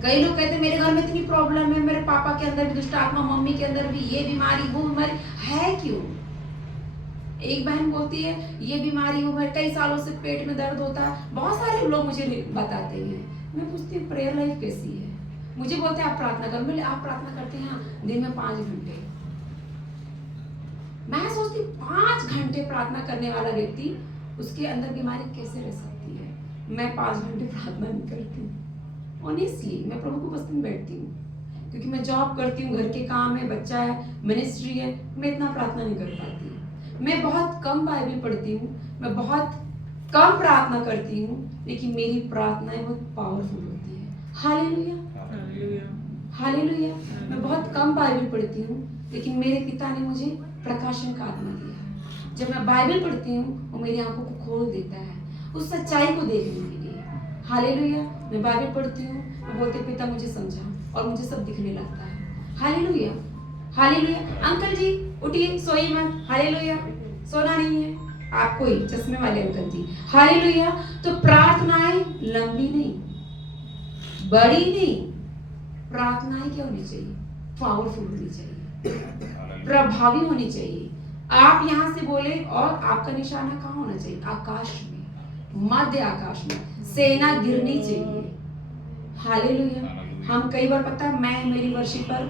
कई लोग कहते हैं मेरे घर में इतनी प्रॉब्लम है, मेरे पापा के अंदर भी दुष्ट आत्मा, मम्मी के अंदर भी ये बीमारी, वो बीमारी है। क्यों? एक बहन बोलती है ये बीमारी हो, कई सालों से पेट में दर्द होता है। बहुत सारे लोग मुझे बताते हैं। मैं पूछती हूँ प्रेयर लाइफ कैसी है? मुझे बोलते हैं आप प्रार्थना करो। बोले आप प्रार्थना करते हैं दिन में 5 घंटे। मैं सोचती 5 घंटे प्रार्थना करने वाला व्यक्ति, उसके अंदर बीमारी कैसे रह सकती है? मैं 5 घंटे प्रार्थना नहीं करती हूँ। ऑनेस्टली मैं प्रभु को बस में बैठती हूँ, क्योंकि मैं जॉब करती हूँ, घर के काम है, बच्चा है, मिनिस्ट्री है, मैं इतना प्रार्थना नहीं कर पाती। मैं बहुत कम बाइबल पढ़ती हूँ, मैं बहुत कम प्रार्थना करती हूँ, लेकिन मेरी प्रार्थनाएं बहुत पावरफुल होती है। Hallelujah, hallelujah. मैं बहुत कम बाइबल पढ़ती हूँ, लेकिन मेरे पिता ने मुझे प्रकाशन का आत्मा दिया है। जब मैं बाइबल पढ़ती हूँ, वो मेरी आंखों को खोल देता है उस सच्चाई को देखने के लिए। हालेलुया। मैं बाइबल पढ़ती हूँ, मैं बोलती हूँ पिता मुझे समझा, और मुझे सब दिखने लगता है। Hallelujah, hallelujah. अंकल जी उठिए, सोइए मत। हालेलुया, सोना नहीं है आपको ही, चश्मे वाले अंकल जी। हालेलुया। तो प्रार्थनाएं लंबी नहीं, बड़ी नहीं, प्रार्थनाएं क्या होनी चाहिए? पावरफुल होनी चाहिए, प्रभावी होनी चाहिए। आप यहां से बोले और आपका निशाना कहाँ होना चाहिए? आकाश में, मध्य आकाश में सेना गिरनी चाहिए। हालेलुया। हम कई बार, पता है, मैं मेरी वर्शिपर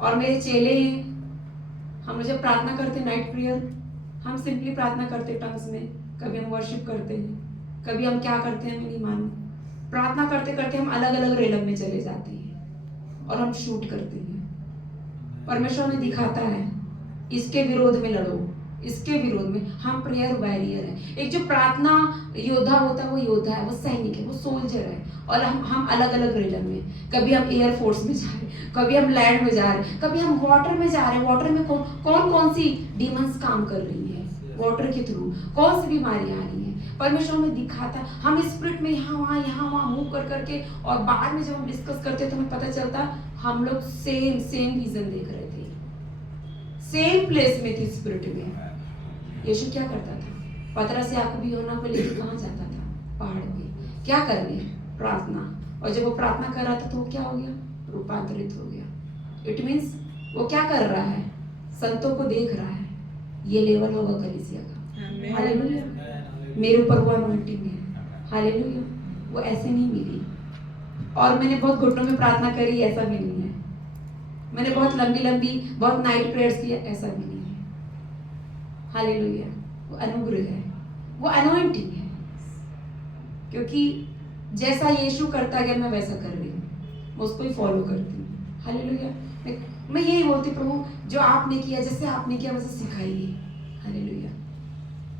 और मेरे चेले हैं, हम जब प्रार्थना करते नाइट प्रेयर, हम सिंपली प्रार्थना करते टंग्स में, कभी हम वर्शिप करते हैं, कभी हम क्या करते हैं हमें नहीं मालूम। प्रार्थना करते करते हम अलग अलग रेलम में चले जाते हैं और हम शूट करते हैं। परमेश्वर हमें दिखाता है इसके विरोध में लड़ो, इसके विरोध में। हम प्रेयर वॉरियर हैं। एक जो प्रार्थना योद्धा होता है वो योद्धा है, वो सैनिक है, वो सोल्जर है। और हम अलग अलग रेलम में, कभी हम एयरफोर्स में जा रहे हैं, कभी हम लैंड में जा रहे हैं, कभी हम वाटर में जा रहे हैं। वाटर में कौन कौन सी डीमंस काम कर रही है, वाटर के थ्रू कौन सी बीमारियां आ रही हैं, परमेश्वर हमें दिखाता। हम स्पिरिट में यहाँ वहाँ मूव कर करके, और बाद में जब हम डिस्कस करते तो हमें पता चलता हम लोग सेम विजन देख रहे थे, सेम प्लेस में थी स्पिरिट में। यीशु क्या करता था? पतरस याकूब यूहन्ना को लेकर कहाँ जाता था? पहाड़ पे। क्या करने? प्रार्थना। और जब वो प्रार्थना कर रहा था तो वो क्या हो गया? रूपांतरित हो गया। इट मीन्स वो क्या कर रहा है? संतों को देख रहा है। ये लेवल होगा कलीसिया का। हालेलुया। मेरे ऊपर वो अनॉइंटिंग है। हालेलुया। वो ऐसे नहीं मिली। और मैंने बहुत घुटनों में प्रार्थना करी, ऐसा भी नहीं है। मैंने बहुत लंबी बहुत नाइट प्रेयर्स किया, ऐसा भी नहीं है। हालेलुया। वो अनुग्रह है, वो अनॉइंटिंग है। क्योंकि जैसा यीशु करता गया मैं वैसा कर रही हूँ, मैं उसको ही फॉलो करती हूँ। हालेलुया। मैं यही बोलती, प्रभु जो आपने किया, जैसे आपने किया वैसे सिखाइए। हालेलुया।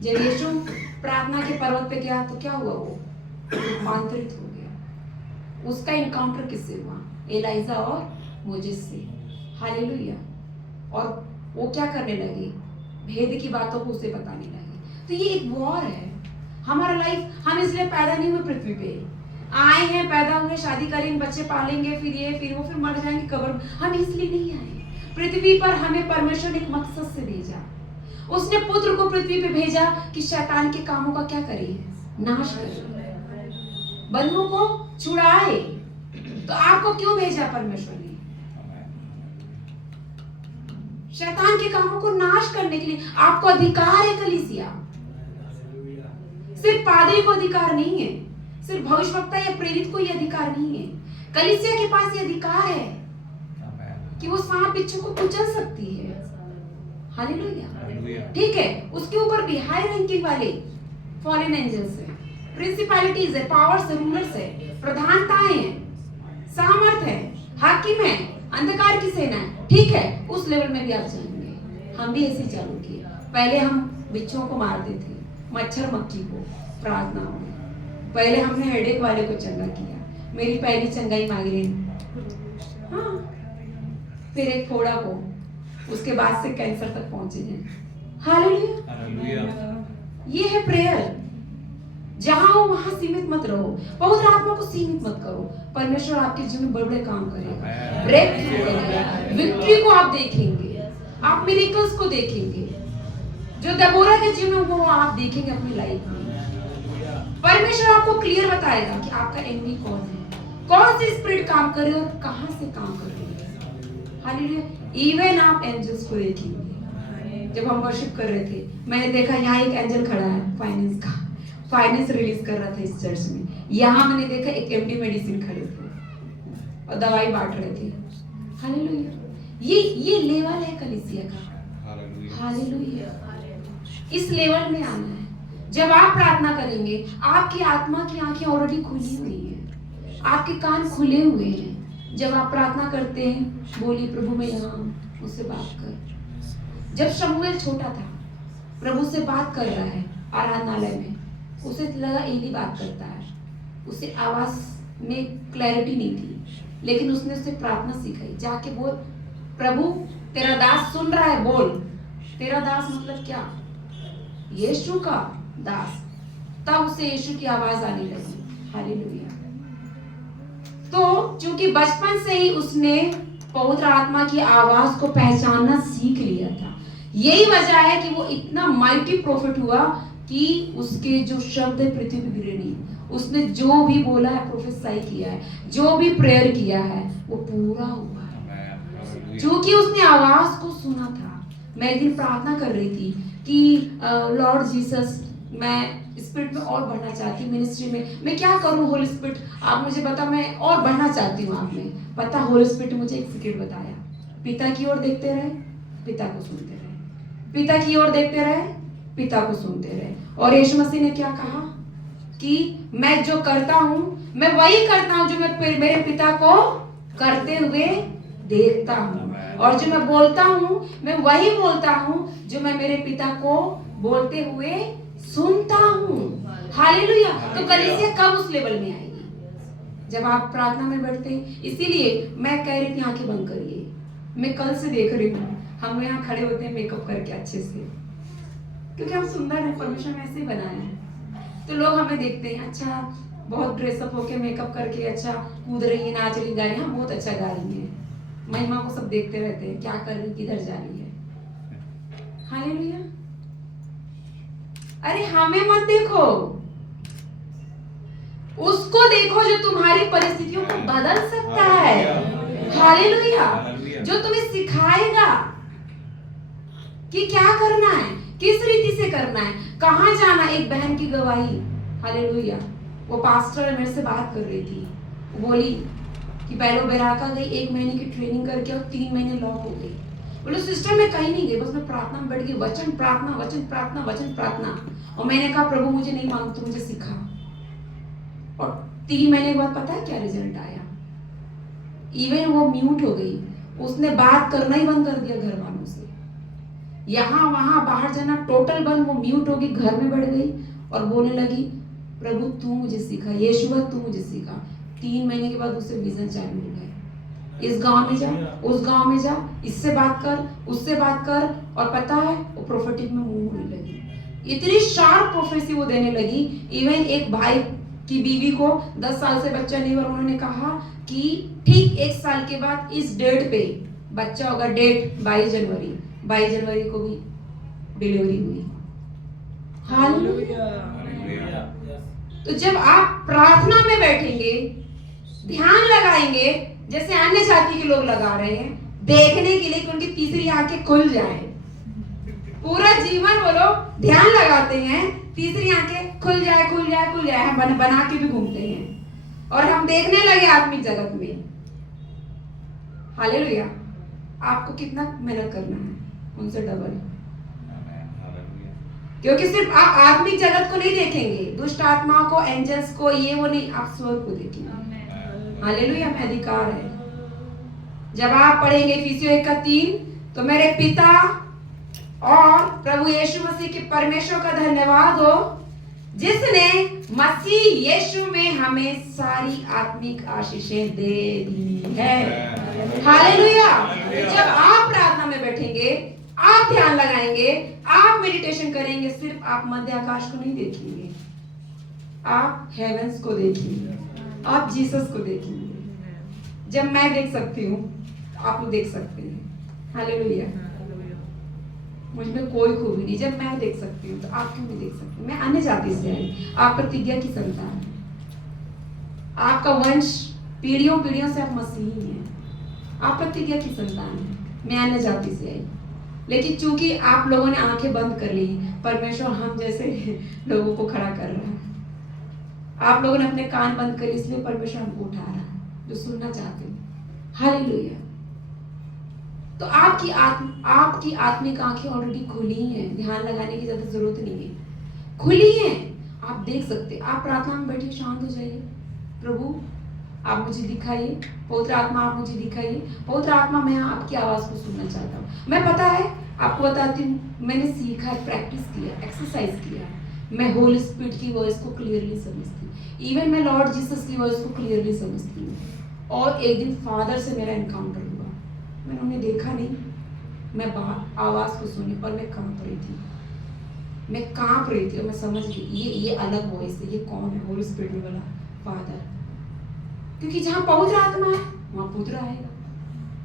जब यीशु प्रार्थना के पर्वत पे गया तो क्या हुआ? वो रूपांतरित हो गया। उसका इनकाउंटर किससे हुआ? एलाइजा और मोजेस से। हालेलुया। और वो क्या करने लगे? भेद की बातों को उसे बताने लगे। तो ये एक वॉर है। हमारा लाइफ, हम इसलिए पैदा नहीं हुए पृथ्वी पे, आए हैं, पैदा हुए, शादी करेंगे, बच्चे पालेंगे, फिर ये फिर वो, फिर मर जाएंगे कब्र। हम इसलिए नहीं आए पृथ्वी पर। हमें परमेश्वर ने एक मकसद से भेजा। उसने पुत्र को पृथ्वी पे भेजा कि शैतान के कामों का क्या करे? नाश करे, बंधुओं को छुड़ाए। तो आपको क्यों भेजा परमेश्वर ने? शैतान के कामों को नाश करने के लिए। आपको अधिकार है कलीसिया। सिर्फ पादरी को अधिकार नहीं है, सिर्फ भविष्यवक्ता या प्रेरित को ये अधिकार नहीं है। कलीसिया के पास ये अधिकार है कि वो सांप बिच्छू को कुचल सकती है। हालेलुया। ठीक है, उसके ऊपर भी हाई रैंकिंग वाले फॉरेन एंजल्स है, प्रिंसिपैलिटीज है, पावर्स है, रूलर्स है, प्रधानताएं हैं, सामर्थ है, हाकिम है, अंधकार की सेना है। ठीक है, उस लेवल में भी आप जाएंगे। हम भी ऐसे चालू किए। पहले हम बिच्छुओं को मारते थे, मच्छर मक्खी को, प्रार्थनाओं में। पहले हमने हेडेक वाले को चंगा किया। मेरी पहली चंगाई माइग्रेन, हाँ, फिर एक फोड़ा को, उसके बाद से कैंसर तक पहुंचे हैं। हालेलुया। ये है प्रेयर। जहां हो वहां सीमित मत रहो। पवित्र आत्मा को सीमित मत करो। परमेश्वर आपके जीवन में बड़े बड़े काम करेगा, ब्रेक थ्रू करेगा, विक्ट्री को आप देखेंगे, आप मिरेकल्स को देखेंगे। जो दबोरा के जीवन में वो आप देखेंगे अपनी लाइफ में। परमेश्वर आपको क्लियर बताएगा कि आपका एनिमी कौन है, कौन सी स्पिरिट काम कर रही है और कहां से काम कर रही है। हालेलुया। इवन आप एंजल्स को देखेंगे। जब हम वर्शिप कर रहे थे, मैंने देखा यहाँ एक एंजल खड़ा है फाइनेंस का, फाइनेंस रिलीज कर रहा था इस चर्च में। यहाँ मैंने देखा एक एमडी मेडिसिन खड़े थे और दवाई बांट रहे थे। हालेलुया। ये लेवल है कलीसिया का। हालेलुया। इस लेवल में आना है। जब आप प्रार्थना करेंगे, आपकी आत्मा की आंखें ऑलरेडी खुली हुई हैं, आपके कान खुले हुए हैं। जब आप प्रार्थना करते हैं, बोलिए प्रभु मैं यहाँ हूं, मुझसे बात कर। जब शमूएल छोटा था, प्रभु से बात कर रहा है आराधनालय में, उसे लगा एली बात करता है, उसे आवाज में क्लैरिटी नहीं थी, लेकिन उसने उससे प्रार्थना सिखाई, जाके बोल प्रभु तेरा दास सुन रहा है, बोल। तेरा दास मतलब क्या? यीशु का दास। तब उसे यीशु की आवाज आने लगी। हालेलुया। तो चूंकि बचपन से ही उसने पवित्र आत्मा की आवाज को पहचानना सीख लिया था, यही वजह है कि वो इतना माइटी प्रोफेट हुआ कि उसके जो शब्द पृथ्वी पर गिरे नहीं। उसने जो भी बोला है, प्रोफेसाई किया है, जो भी प्रेयर किया है, वो पूरा हुआ है, क्योंकि उसने आवाज को सुना था। मैं एक दिन प्रार्थना कर रही थी कि लॉर्ड जीसस, मैं स्पिरिट में और बढ़ना चाहती हूँ, मिनिस्ट्री में मैं क्या करूँ? होली स्पिरिट आप मुझे बता, मैं और बढ़ना चाहती हूँ आप में। पता, होली स्पिरिट मुझे एक सीक्रेट बताया, पिता की ओर देखते रहे, पिता को सुनते रहे, पिता की ओर देखते रहे, पिता को सुनते रहे। और यीशु मसीह ने क्या कहा कि मैं जो करता हूँ मैं वही करता हूँ जो मैं मेरे पिता को करते हुए देखता हूँ, और जो मैं बोलता हूँ मैं वही बोलता हूँ जो मैं मेरे पिता को बोलते हुए सुनता हूँ। हालेलुया। तो कलीसिया कब उस लेवल में आएगी? जब आप प्रार्थना में बैठते हैं। इसीलिए मैं कह रही थी आंखें बंद करिए। मैं कल से देख रही हूँ, हम यहाँ खड़े होते हैं मेकअप करके अच्छे से, क्योंकि हम सुंदर है, परमेश्वर ने ऐसे ही बनाया है। तो लोग हमें देखते हैं, अच्छा बहुत ड्रेसअप होके मेकअप करके अच्छा कूद रही है, नाच रही, गा रही है, हम बहुत अच्छा गा रही है। महिमा को सब देखते रहते हैं, क्या कर रही, किधर जा रही है। हालेलुया। अरे हमें मत देखो, उसको देखो जो तुम्हारी परिस्थितियों को बदल सकता है। हालेलुया। जो तुम्हें सिखाएगा कि क्या करना है, किस रीति से करना है, कहां जाना। एक बहन की गवाही, हालेलुया, वो पास्टर मेरे से बात कर रही थी, वो बोली कि पहले बेराका गई, 1 महीने की ट्रेनिंग करके और 3 महीने लॉक हो गई। बोले सिस्टर मैं कहीं नहीं गई, बस मैं प्रार्थना में बैठ गई, वचन प्रार्थना, वचन प्रार्थना, वचन प्रार्थना। और मैंने कहा प्रभु मुझे नहीं मालूम, तू मुझे सिखा। और 3 महीने के बाद पता है क्या रिजल्ट आया? इवन वो म्यूट हो गई, उसने बात करना ही बंद कर दिया घर वालों से, यहाँ वहां बाहर जाना टोटल बंद। वो म्यूट होगी, घर में बैठ गई और बोलने लगी प्रभु तू मुझे सिखा, यीशु तू मुझे सिखा। 3 महीने के बाद उसे विजन चालू हो गए, इस गांव में जा, उस गांव में जा, इससे बात कर, उससे बात कर। और पता है वो प्रोफेटिक में मूव होने लगी, इतनी शार्प प्रोफेसी वो देने लगी। इवन एक भाई की बीवी को 10 साल से बच्चा नहीं हुआ, उन्होंने कहा कि ठीक 1 साल के बाद इस डेट पे बच्चा होगा। डेट 22 जनवरी को भी डिलीवरी हुई। हालेलुया। तो जब आप प्रार्थना में बैठेंगे, ध्यान लगाएंगे, जैसे अन्य जाति के लोग लगा रहे हैं, देखने के लिए कि उनकी तीसरी आंखें खुल जाए। पूरा जीवन वो लोग ध्यान लगाते हैं, तीसरी आंखें खुल जाए, खुल जाए, खुल जाए। हम बना के भी घूमते हैं और हम देखने लगे आत्मिक जगत में। हालेलुया। आपको कितना मेहनत करना है, उनसे डबल, क्योंकि सिर्फ आप आत्मिक जगत को नहीं देखेंगे, दुष्ट आत्माओं को, एंजल्स को, ये वो नहीं, आप स्वर्ग को देखेंगे। हालेलुया में अधिकार है। जब आप पढ़ेंगे इफिसियों 1:3, तो मेरे पिता और प्रभु यीशु मसीह के परमेश्वर का धन्यवाद हो जिसने मसीह यीशु में हमें सारी आत्मिक आशीषें दे दी है। हालेलुया। जब आप प्रार्थना में बैठेंगे, आप ध्यान लगाएंगे, आप मेडिटेशन करेंगे, सिर्फ आप मध्य आकाश को नहीं देखेंगे, आप हेवेंस को देखेंगे, आप जीसस को देखेंगे। जब मैं देख सकती हूँ आप लोग देख सकते हैं। हालेलुया। मुझ में कोई खूबी नहीं, जब मैं देख सकती हूँ तो आप क्यों नहीं देख सकते? मैं अन्य जाति से आई, आप प्रतिज्ञा की संतान है, आपका वंश पीढ़ियों पीढ़ियों से आप मसीही हैं, आप प्रतिज्ञा की संतान है। मैं अन्य जाति से आई, लेकिन चूंकि आप लोगों ने आंखें बंद कर ली, परमेश्वर हम जैसे लोगों को खड़ा कर रहा है। आप लोगों ने अपने कान बंद कर, इसलिए परमेश्वर हमको उठा रहा है जो सुनना चाहते हैं। हालेलुया। तो आपकी आत्मिक आंखें ऑलरेडी खुली हैं, ध्यान लगाने की ज्यादा जरूरत नहीं है, खुली हैं, आप देख सकते। आप प्रार्थना में बैठिए, शांत हो जाइए, प्रभु आप मुझे दिखाइए, पवित्र आत्मा आप मुझे दिखाइए, पवित्र आत्मा मैं आपकी आवाज को सुनना चाहता हूँ। मैं पता है आपको बताती हूँ, मैंने सीखा, प्रैक्टिस किया, एक्सरसाइज किया, मैं होली स्पिरिट की वॉइस को क्लियरली समझती हूँ, इवन मैं लॉर्ड जीसस की वॉइस को क्लियरली समझती हूँ। और एक दिन फादर से मेरा एनकाउंटर हुआ, मैंने उन्हें देखा नहीं, मैं आवाज को सुनी और मैं कांप रही थी, मैं कांप रही थी और मैं समझ गई ये अलग वॉइस है, ये कौन है, होली स्पिरिट वाला फादर। क्योंकि जहाँ पवित्र आत्मा है वहाँ पुत्र आएगा,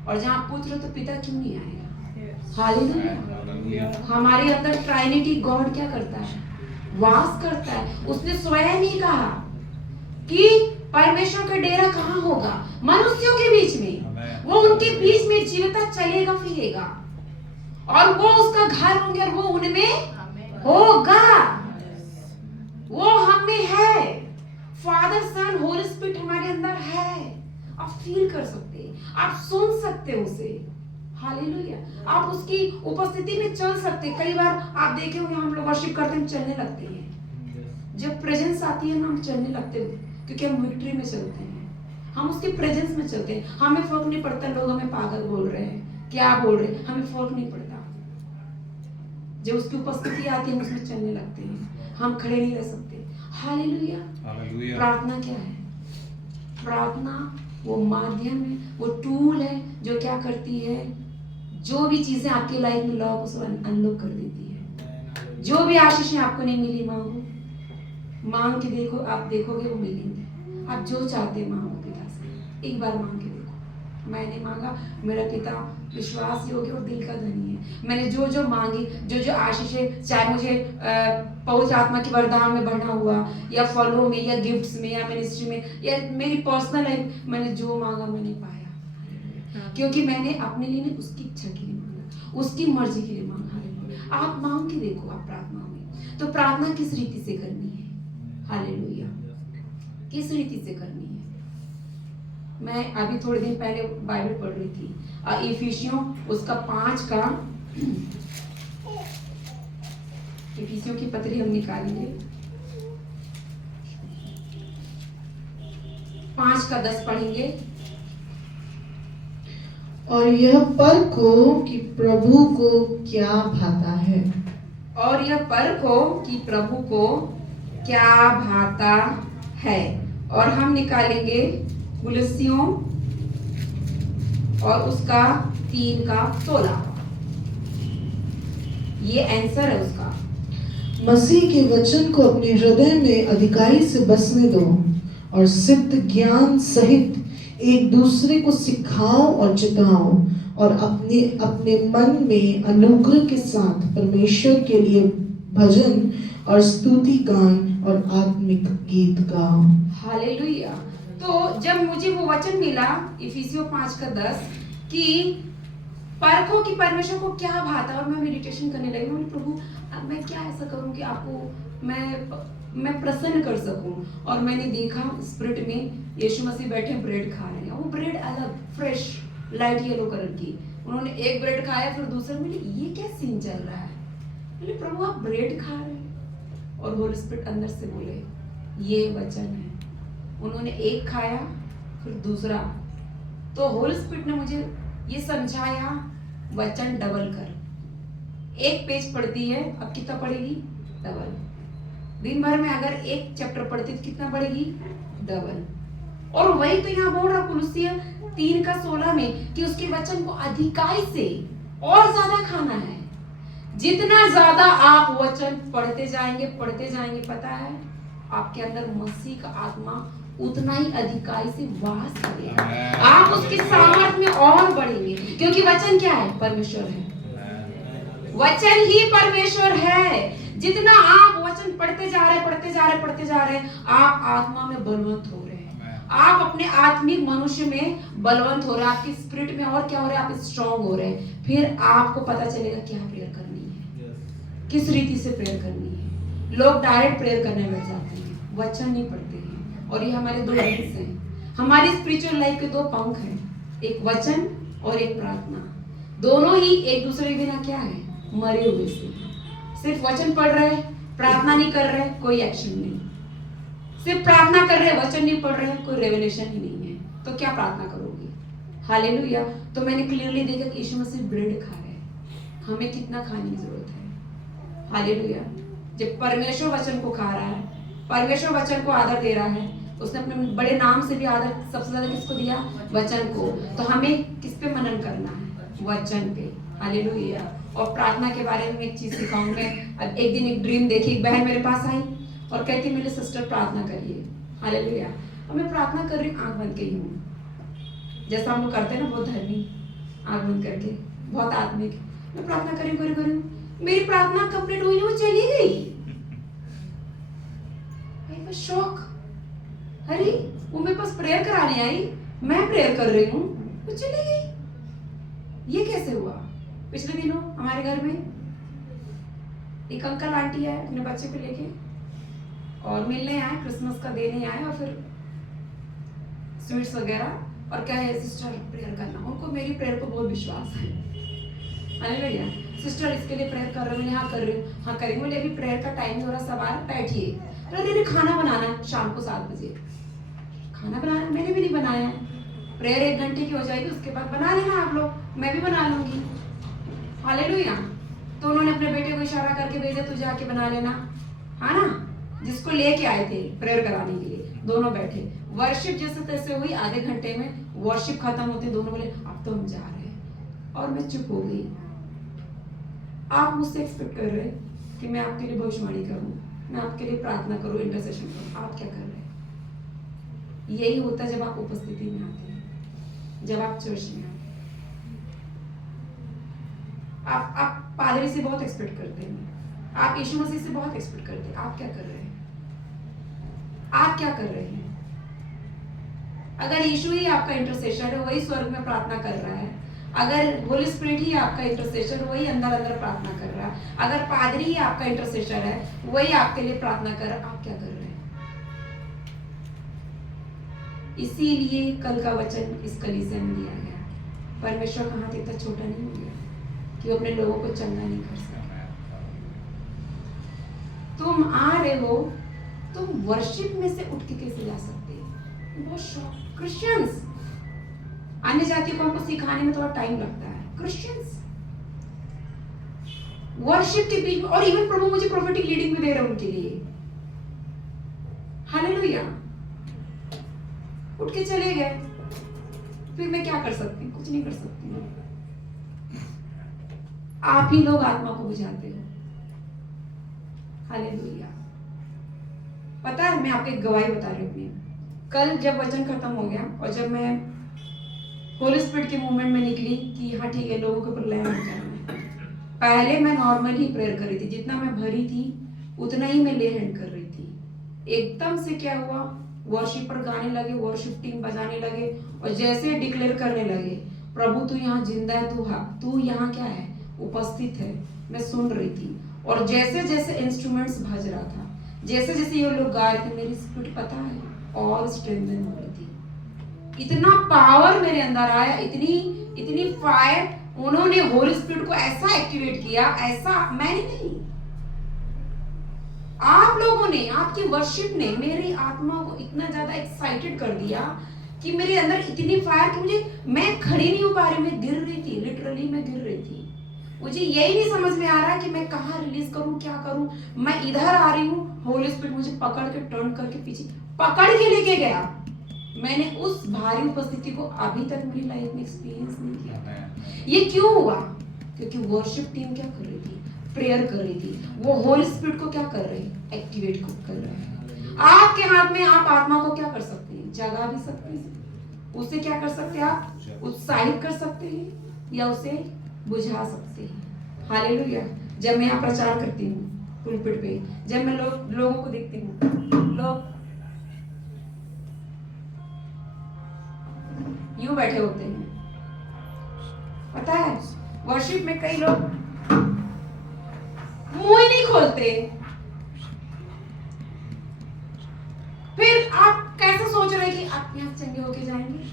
और जहाँ पुत्र तो पिता क्यों नहीं आएगा। हालेलुया। हमारे अंदर ट्राइनिटी गॉड क्या करता है, वास करता है। उसने स्वयं ही कहा कि परमेश्वर का डेरा कहाँ होगा, मनुष्यों के बीच में, वो उनके बीच में जीवता चलेगा फिरेगा, और वो उसका घर होंगे और वो उनमें होगा, वो हम में है। फादर सन होली स्पिरिट हमारे अंदर है, आप फील कर सकते हैं, आप सुन सकते हैं उसे। हालेलुया। आप उसकी उपस्थिति में चल सकते हैं। कई बार आप देखे होंगे हम लोग वर्शिप करते हैं, चलने लगते हैं, जब प्रेजेंस आती है ना हम चलने लगते हैं, क्योंकि हम विक्ट्री में चलते हैं, हम उसके प्रेजेंस में चलते हैं। हमें फर्क नहीं पड़ता लोग हमें पागल बोल रहे हैं, क्या बोल रहे हैं, हमें फर्क नहीं पड़ता। जब उसकी उपस्थिति आती है हम उसमें चलने लगते हैं, हम खड़े नहीं रह सकते। हालेलुया। प्रार्थना क्या है, प्रार्थना वो माध्यम है, वो टूल है जो क्या करती है, जो भी चीजें आपकी लाइफ में लॉक उसको अनलॉक कर देती है। जो भी आशीषें आपको नहीं मिली, मांगो, मांग के देखो, आप देखोगे वो मिलेंगे। आप जो चाहते हैं मांगो पिता से, एक बार मांग के देखो। मैंने मांगा, मेरा पिता विश्वास योग्य और दिल का धनी है। मैंने जो जो मांगी, जो जो आशीषें, चाहे मुझे पवित्र आत्मा के वरदान में बढ़ना हुआ, या फलों में, या गिफ्ट्स में, या मिनिस्ट्री में, या मेरी पर्सनल लाइफ, मैंने जो मांगा मैंने पाया, क्योंकि मैंने अपने लिए नहीं, उसकी इच्छा के लिए मांगा, उसकी मर्जी के लिए मांगा। आप मांग के देखो, आप प्रार्थना में, तो प्रार्थना किस रीति से करनी है, हालेलुया, किस रीति से करनी है। मैं अभी थोड़े दिन पहले बाइबल पढ़ रही थी, इफिसियों उसका 5 का, इफिसियों की पत्री हम निकालेंगे, 5 का 10 पढ़ेंगे। और यह परखो कि प्रभु को क्या भाता है, और यह परखो कि प्रभु को क्या भाता है। और हम निकालेंगे कुलस्सियों और उसका 3 का 16, ये आंसर है उसका। मसीह के वचन को अपने हृदय में अधिकारी से बसने दो, और सिद्ध ज्ञान सहित एक दूसरे को सिखाओ और चिताओ, और अपने अपने मन में अनुग्रह के साथ परमेश्वर के लिए भजन और स्तुति गान और आत्मिक गीत गाओ। हालेलुया। तो जब मुझे वो वचन मिला इफिसियों 5 का 10 कि परखो कि परमेश्वर को क्या भाता, और मैं मेडिटेशन करने लगी, मैंने प्रभु अब मैं क्या ऐसा करूं कि आपको मैं प्रसन्न कर सकूं। और मैंने देखा स्पिरिट में यीशु मसीह बैठे ब्रेड खा रहे हैं, वो ब्रेड अलग फ्रेश लाइट येलो कलर की, उन्होंने एक ब्रेड खाया, फिर दूसरा, बोले ये क्या सीन चल रहा है, बोले प्रभु आप ब्रेड खा रहे हैं। और होली स्पिरिट अंदर से बोले ये वचन है। उन्होंने एक खाया फिर दूसरा, तो होली स्पिरिट ने मुझे ये समझाया वचन डबल कर। एक पेज पढ़ती है, अब कितना पढ़ेगी, डबल। दिन भर में अगर एक चैप्टर पढ़ती तो कितना पढ़ेगी, डबल। और वही तो यहाँ बोल रहा कुलुस्सियों 3 का 16 में कि उसके वचन को अधिकाई से और ज्यादा खाना है। जितना ज्यादा आप वचन पढ़ते जाएंगे पता है आपके अंदर मसीह का आत्मा उतना ही अधिकाई से वास करेगा। आप उसके सामर्थ्य में और बढ़ेंगे, क्योंकि वचन क्या है, परमेश्वर है, वचन ही परमेश्वर है। जितना आप वचन पढ़ते जा रहे हैं, आप आत्मा में बलवंत हो रहे हैं, आप अपने आत्मिक मनुष्य में बलवंत हो रहे हैं, आपके स्पिरिट में और क्या हो रहा है, आप स्ट्रांग हो रहे हैं। फिर आपको पता चलेगा क्या प्रेयर करनी है, किस रीति से प्रेयर करनी है। लोग डायरेक्ट प्रेयर करने लग जाते हैं, वचन नहीं पढ़ते हैं। और ये हमारे 2 विंग्स हैं, हमारी स्पिरिचुअल लाइफ के 2 पंख हैं, एक वचन और एक प्रार्थना। दोनों ही एक दूसरे के बिना क्या है, मरे हुए से। सिर्फ वचन पढ़ रहे, प्रार्थना नहीं कर रहे, कोई एक्शन नहीं। सिर्फ प्रार्थना कर रहे, वचन नहीं पढ़ रहे, कोई रेवलेशन ही नहीं है। तो क्या प्रार्थना करोगी? हालेलुया। तो मैंने क्लियरली देखा कि यीशु मसीह ब्रेड खा रहे हैं, हमें कितना खाने की जरूरत है। हालेलुया। जब परमेश्वर वचन को खा रहा है, परमेश्वर वचन को आदर दे रहा है, उसने अपने बड़े नाम से भी आदर सबसे ज्यादा किसको दिया? वचन को। तो हमें किस पे मनन करना है? वचन पे। हालेलुया। और प्रार्थना के बारे में एक चीज सिखाऊं मैं। अब एक दिन एक ड्रीम देखी, एक बहन मेरे पास आई और कहती मेरे सिस्टर प्रार्थना करिए। हालेलुया। और मैं प्रार्थना कर रही हूँ, आंख बंद की हूँ, जैसा हम लोग करते हैं ना, बहुत धर्मी, आंख बंद करके, बहुत आत्मिक। मैं प्रार्थना कर रही हूँ, मेरी प्रार्थना कंप्लीट हुई नहीं, वो चली गई। शौक, अरे वो मेरे पास प्रेयर कराने आई, मैं प्रेयर कर रही हूँ, वो चली गई। ये कैसे हुआ? पिछले दिनों हमारे घर में एक अंकल आंटी आए अपने बच्चे को लेके और मिलने आए, क्रिसमस का देने आए और फिर स्वीट्स वगैरह, और क्या है सिस्टर प्रेयर करना। उनको मेरी प्रेयर पर बहुत विश्वास है। हालेलुया। सिस्टर इसके लिए प्रेयर कर रहे हो? मैंने हाँ कर रही हूँ। हाँ करेंगे। बोले अभी प्रेयर का टाइम हो रहा, सवाल बैठिए। अरे खाना बनाना है शाम को 7 बजे। खाना बनाना मैंने भी नहीं बनाया है। प्रेयर 1 घंटे की हो जाएगी, उसके बाद बना लेना आप लोग, मैं भी बना लूंगी। हालेलुया। तो उन्होंने अपने बेटे को इशारा करके भेजा, तू जाके बना लेना, हाँ ना, जिसको लेके आए थे प्रेयर कराने के लिए। दोनों बैठे, वर्शिप जैसे तैसे हुई, आधे घंटे में वर्शिप खत्म होते दोनों बोले अब तो हम जा रहे हैं। और मैं चुप हो गई। आप मुझसे एक्सपेक्ट कर रहे हैं कि मैं आपके लिए भविष्यवाणी करूं, मैं आपके लिए प्रार्थना करूं, इंटरसेशन करूं। आप क्या कर रहे हैं? यही होता है जब आप उपस्थिति में आते हैं, जब आप चर्च में आते हैं। आप पादरी से बहुत एक्सपेक्ट करते हैं, आप यीशु मसीह से बहुत एक्सपेक्ट करते हैं। आप क्या कर रहे हैं? आप क्या कर रहे हैं? अगर यीशु ही आपका इंटरसेशन है, वही स्वर्ग में प्रार्थना कर रहा है, अगर होली स्पिरिट ही आपका इंटरसेशन, वही अंदर अंदर प्रार्थना कर रहा है, अगर पादरी ही आपका इंटरसेशन है, वही आपके लिए प्रार्थना कर रहा है, आप क्या कर रहे हैं? इसीलिए कल का वचन इस कलीसिया में दिया गया, परमेश्वर का हाथ इतना छोटा नहीं हो गया कि वो अपने लोगों को चंगा नहीं कर सकता। तुम आ रहे हो, तुम वर्शिप में से उठ के कैसे जा सकते हो? बहुत शौक। क्रिश्चियंस, अन्य जातियों को हमको सिखाने में थोड़ा टाइम लगता है। क्रिश्चियंस वर्शिप के बीच में, और इवन प्रभु मुझे प्रोफेटिक लीडिंग भी दे रहे हैं उनके लिए। हालेलुया। उठ के चले गए, फिर मैं क्या कर सकती हूँ? कुछ नहीं कर सकती हूँ। आप ही लोग आत्मा को बुझाते हो। हालेलुया। पता है, मैं आपको एक गवाही बता रही हूँ। कल जब वचन खत्म हो गया और जब मैं होली स्पिरिट के मूवमेंट में निकली कि हाँ ठीक है, लोगों के ऊपर लैंड करना है, पहले मैं नॉर्मल ही प्रेयर कर रही थी, जितना मैं भरी थी उतना ही मैं ले हैंड कर रही थी। एकदम से क्या हुआ, वर्शिपर गाने लगे, वर्शिप टीम बजाने लगे और जैसे डिक्लेयर करने लगे, प्रभु तू यहाँ जिंदा है, तू यहाँ क्या है, उपस्थित है। मैं सुन रही थी और जैसे जैसे इंस्ट्रूमेंट्स बज रहा था, जैसे जैसे ये लोग गा रहे थे, मेरी स्पिरिट पता है और स्ट्रेंथन हो रही थी। इतना पावर मेरे अंदर आया, इतनी फायर। उन्होंने होली स्पिरिट को ऐसा एक्टिवेट किया, ऐसा मैंने नहीं, आप लोगों ने, आपकी वर्शिप ने मेरी आत्मा को इतना ज्यादा एक्साइटेड कर दिया कि मेरे अंदर इतनी फायर कि मैं खड़ी नहीं हो पा रही, मैं गिर रही थी, लिटरली मैं गिर रही थी। मुझे यही नहीं समझ में आ रहा कि मैं कहाँ रिलीज करूं, क्या करूं। मैं इधर आ रही हूँ, होली स्पिरिट मुझे पकड़ के टर्न करके पीछे पकड़ के लेके गया। मैंने उस भारी उपस्थिति को अभी तक मेरी लाइफ में एक्सपीरियंस नहीं किया। ये क्यों हुआ? क्योंकि वर्शिप टीम क्या कर रही थी, प्रेयर कर रही थी। वो होली स्पिरिट को क्या कर रहे हैं, एक्टिवेट कर रहे हैं। आपके हाथ में, आप आत्मा को क्या कर सकते हैं, जगा भी सकते हैं, उसे क्या कर सकते हैं, आप उत्साहित कर सकते हैं या उसे बुझा सकते हैं। हालेलुया। जब मैं यहाँ प्रचार करती हूँ पुलपिट पे, जब मैं लोगों को देखती हूँ, लोग यूं बैठे होते हैं, पता है वर्शिप में कई लोग मुंह ही नहीं खोलते। फिर आप कैसे सोच रहे हैं कि आप यहाँ चंगे होके जाएंगे,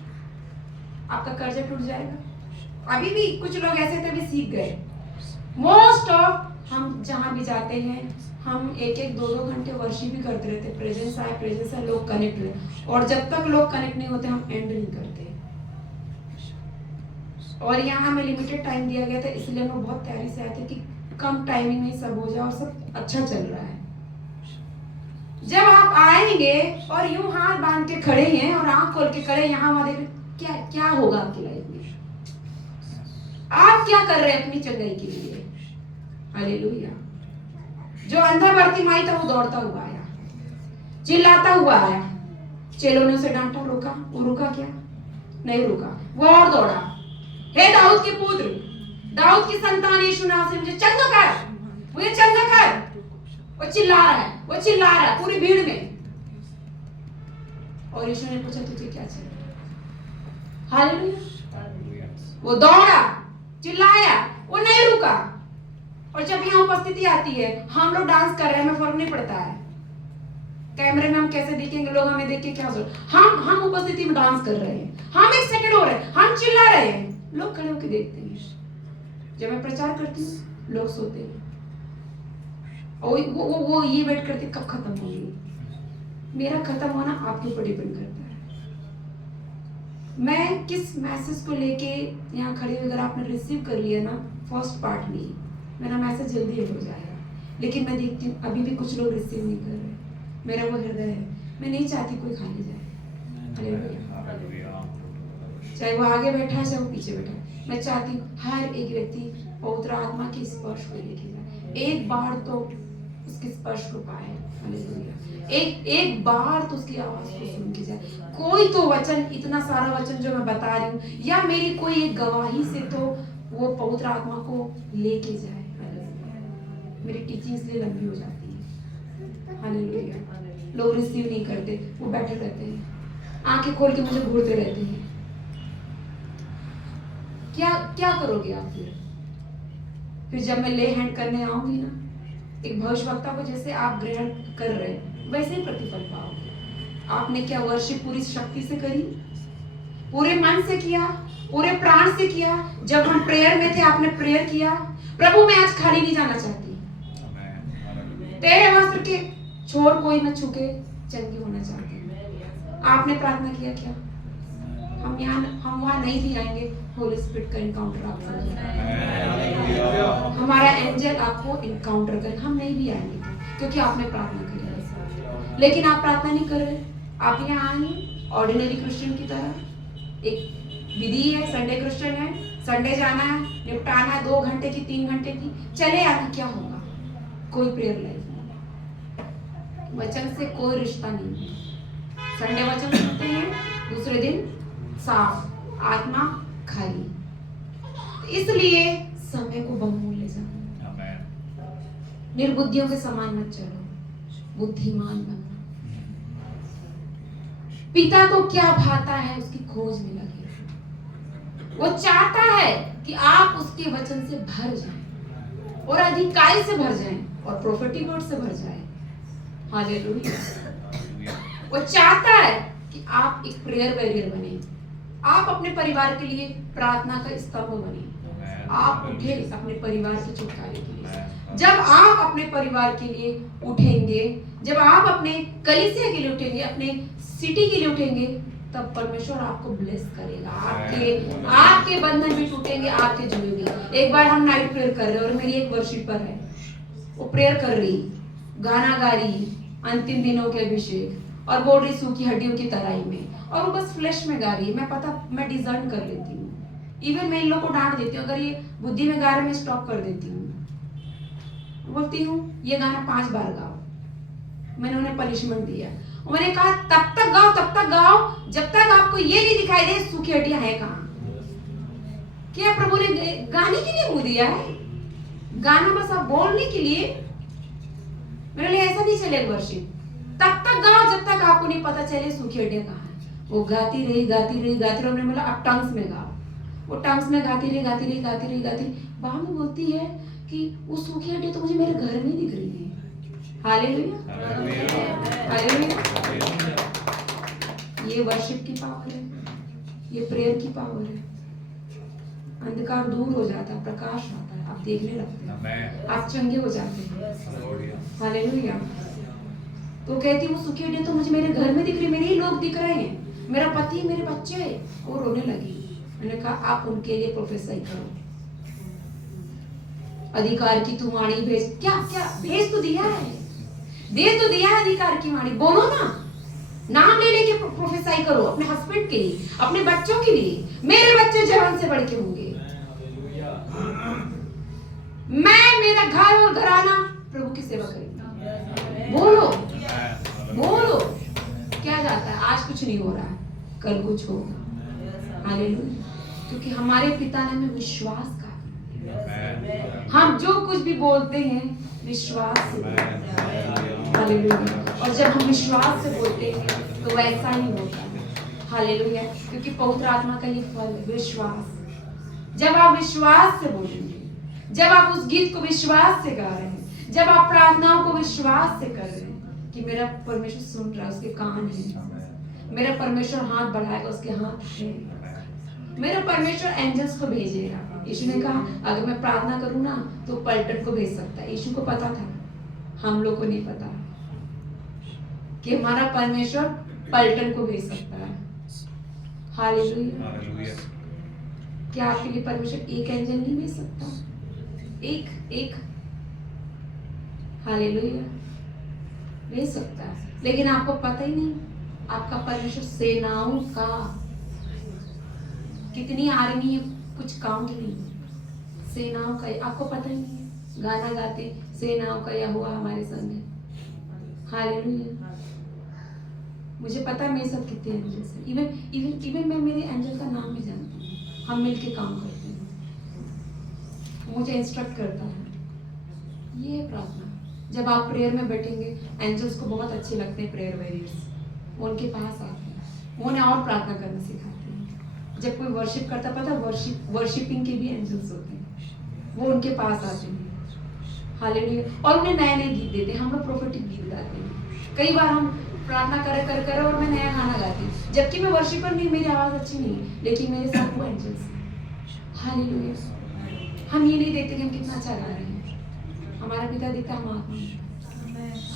आपका कर्जा टूट जाएगा। अभी भी कुछ लोग ऐसे थे भी सीख गए। मोस्ट ऑफ हम जहां भी जाते हैं हम एक एक दो दो घंटे वर्शिप भी करते रहते, प्रेजेंस आए लोग कनेक्ट हुए, और जब तक लोग कनेक्ट नहीं होते हम एंड नहीं करते। और यहाँ हमें लिमिटेड टाइम दिया गया था, इसलिए हम बहुत तैयारी से आए थे कि कम टाइमिंग में सब हो जाए और सब अच्छा चल रहा है। जब आप आएंगे और यूं हाथ बांध के खड़े हैं और आंख खोल के खड़े यहाँ वहां देख, क्या क्या होगा आपकी लाइफ में? आप क्या कर रहे हैं अपनी चंगाई के लिए? हालेलुया। जो अंधा बर्तिमाई था वो दौड़ता हुआ आया, चिल्लाता हुआ आया, चेलों ने उसे डांटा, रोका, वो रुका क्या? नहीं रुका, वो और दौड़ा, हे दाऊद के पुत्र, दाऊद की संतान यीशु नाम से मुझे चंगा कर, मुझे चंगा कर। वो चिल्ला रहा है, वो चिल्ला रहा है पूरी भीड़ में। और यीशु ने पूछा तुझे क्या चाहिए? हालेलुया। वो दौड़ा, चिल्लाया, वो नहीं रुका। और जब यहाँ उपस्थिति आती है, हम लोग डांस कर रहे हैं, हमें फर्क नहीं पड़ता है कैमरे में हम कैसे दिखेंगे, लोग हमें देख के क्या सोच, हम उपस्थिति में डांस कर रहे हैं, हम एक सेकंड हो रहे हैं, हम चिल्ला रहे हैं, लोग खड़े होकर देखते हैं। जब मैं प्रचार करती हूँ लोग सोते हैं और वो ये वेट करते कब खत्म होगी। मेरा खत्म होना आपके ऊपर डिपेंड करता है, मैं किस मैसेज को लेके यहाँ खड़ी हुई। अगर आपने रिसीव कर लिया ना फर्स्ट पार्ट में, मेरा मैसेज जल्दी हो जाएगा, लेकिन मैं देखती हूँ अभी भी कुछ लोग रिसीव नहीं कर रहे। मेरा वो हृदय है, मैं नहीं चाहती कोई खाली जाए, चाहे वो आगे बैठा है चाहे वो पीछे बैठा है। मैं चाहती हूँ हर एक व्यक्ति पवित्र आत्मा के स्पर्श को लेके जाए, एक बार तो उसके स्पर्श को पाए। हालेलुया। एक बार तो उसकी आवाज को सुन के जाए। कोई तो वचन, इतना सारा वचन जो मैं बता रही हूँ, या मेरी कोई एक गवाही से तो वो पवित्र आत्मा को लेके जाए। मेरी टीचिंग इसलिए लंबी हो जाती है। हालेलुया। लोग रिसीव नहीं करते, वो बैठे रहते हैं, आंखें खोल के मुझे घूरते रहते हैं। क्या करोगे आप फिर जब मैं ले हैंड करने आऊंगी ना, एक भविष्यवक्ता को जैसे आप ग्रहण कर रहे हैं वैसे ही प्रतिफल पाओगे। आपने क्या वर्शिप पूरी शक्ति से करी, पूरे मन से किया, पूरे प्राण से किया। जब हम प्रेयर में थे आपने प्रेयर किया, प्रभु मैं आज खाली नहीं जाना चाहती, तेरे वस्त्र के छोर कोई न छूके चंगी होना चाहती हूं। आपने प्रार्थना किया क्या? हम वहां नहीं भी आएंगे, होली स्पिरिट का इनकाउंटर आपको हमारा एंजल आपको इनकाउंटर कर, हम नहीं भी आएंगे क्योंकि आपने प्रार्थना करी है। लेकिन आप प्रार्थना नहीं कर रहे, आप यहाँ आएंगे ऑर्डिनरी क्रिश्चियन की तरह। एक विधि है, संडे क्रिश्चियन है, संडे जाना है, निपटाना है 2 घंटे की 3 घंटे की, चले आना, क्या होगा? कोई प्रेयर लाइफ नहीं, वचन से कोई रिश्ता नहीं है। संडे वचन सुनते हैं, दूसरे दिन साफ, आत्मा खाली। इसलिए समय को बहुमूल्य जानो, निर्बुद्धियों के समान मत चलो, बुद्धिमान बनना। पिता को क्या भाता है उसकी खोज में लगे। वो चाहता है कि आप उसके वचन से भर जाएं और अधिकारी से भर जाएं और प्रोफेटिक वर्ड से भर जाएं। हालेलुया। वो चाहता है कि आप एक प्रेयर वॉरियर बने, आप अपने परिवार के लिए प्रार्थना का स्तंभ बने, आप उठे अपने परिवार के छुटकारे के लिए। जब आप अपने परिवार के लिए उठेंगे, जब आप अपने कलीसिया के लिए उठेंगे, अपने सिटी के लिए उठेंगे, तब परमेश्वर आपको ब्लेस करेगा। आपके बंधन भी टूटेंगे, आपके जुड़ेंगे। एक बार हम नाइट प्रेयर कर रहे हैं और मेरी एक वर्शिपर है, वो प्रेयर कर रही, गाना गा रही, अंतिम दिनों के अभिषेक, और बोल रही सूखी हड्डियों की तराई में, और वो बस फ्लैश में गा रही है। मैं डिजर्न कर लेती हूँ, इवन मैं इन लोग को डांट देती हूँ, अगर ये बुद्धि में गा रहे मैं स्टॉप कर देती हूँ, बोलती हूँ ये गाना 5 बार गाओ। मैंने उन्हें पनिशमेंट दिया, मैंने कहा तब तक गाओ जब तक आपको ये नहीं दिखाई दे सूखी हड्डियां है कहाँ। क्या प्रभु ने गाने के लिए मुझे दिया है? गाना बस आप बोलने के लिए? मेरे लिए ऐसा नहीं चलेगा वर्शिप। तब तक गाओ जब तक आपको नहीं पता चले सूखी हड्डियां कहाँ है। वो गाती रही, हमने बोला अब टंग्स में गाओ। वो टंग्स में गाती रही। बाद में बोलती है कि वो सूखी हड्डियां तो मुझे मेरे घर में दिख रही है। Hallelujah, hallelujah. ये वर्शिप की पावर है, ये प्रेयर की पावर है। अंधकार दूर हो जाता है, प्रकाश आता है, आप आप देखने लगते हैं, Amen. आप चंगे हो जाते हैं। Hallelujah. हालेलुया। तो कहती वो सुखी हड्डियां तो मुझे मेरे घर में दिख रही, मेरे ही लोग दिख रहे हैं, मेरा पति, मेरे बच्चे। वो रोने लगी। मैंने कहा आप उनके लिए प्रोफेसर करो, अधिकार की तू वाणी भेज। क्या क्या भेज तो दिया है, दे तो दिया है अधिकार की वाणी, बोलो ना, नाम ले लेके प्रोफेसाई करो अपने हस्बैंड के लिए, अपने बच्चों के लिए। मेरे बच्चे जवान से बढ़ के होंगे, मैं, मेरा घर और घराना प्रभु की सेवा करेंगे। बोलो बोलो। क्या जाता है, आज कुछ नहीं हो रहा है, कल कुछ होगा। हालेलुया। क्योंकि हमारे पिता ने हमें विश्वास का, हम जो कुछ भी बोलते हैं विश्वास से। हालेलुया। और जब हम विश्वास से बोलते हैं तो वैसा ही होता है। हालेलुया। क्योंकि पवित्र आत्मा का ये फल है, विश्वास। जब आप विश्वास से बोलेंगे, जब आप उस गीत को विश्वास से गा रहे हैं, जब आप प्रार्थनाओं को विश्वास से कर रहे हैं कि मेरा परमेश्वर सुन रहा है, उसके कान हैं, मेरा परमेश्वर हाथ बढ़ाएगा, उसके हाथ हैं, मेरा परमेश्वर एंजल्स को भेजेगा। यीशु ने कहा अगर मैं प्रार्थना करूं ना तो पलटन को भेज सकता है। यीशु को पता था, हम लोग को नहीं पता कि हमारा परमेश्वर पलटन को भेज सकता है। हालेलुया। क्या आपके लिए परमेश्वर एक एंजल नहीं भेज सकता? एक हालेलुया भेज सकता है। लेकिन आपको पता ही नहीं, आपका परमेश्वर सेनाओं का, कितनी आर्मी है कुछ काउंट नहीं, सेनाओं का आपको पता ही नहीं है। गाना गाते सेनाओं का यहोवा हमारे संग है। हालेलुया। मुझे पता है मेरे साथ कितने एंजल्स हैं। इवन मैं मेरे एंजल का नाम भी जानती हूँ। हम मिलके काम करते हैं, मुझे इंस्ट्रक्ट करता है। ये है प्रार्थना। जब आप प्रेयर में बैठेंगे, एंजल्स को बहुत अच्छे लगते हैं प्रेयर वॉरियर्स, वो उनके पास आते हैं, वो उन्हें और प्रार्थना करना सिखाते हैं। जब कोई वर्शिप करता, पता वर्शिपिंग के भी एंजल्स होते हैं, वो उनके पास आते हैं। हालेलुया। और उन्हें नए नए गीत देते हैं। हम लोग प्रोफेटिक गीत गाते हैं। कई बार हम प्रार्थना कर और मैं नया गाना गाती हूँ, जबकि मैं वर्शिपर नहीं, मेरी आवाज अच्छी नहीं है, लेकिन मेरे साथ वो एंजल्स। हालेलुया। हम ये नहीं देखते कि हम कितना अच्छा गा रहे हैं, हमारा पिता देखता हम आत्मा।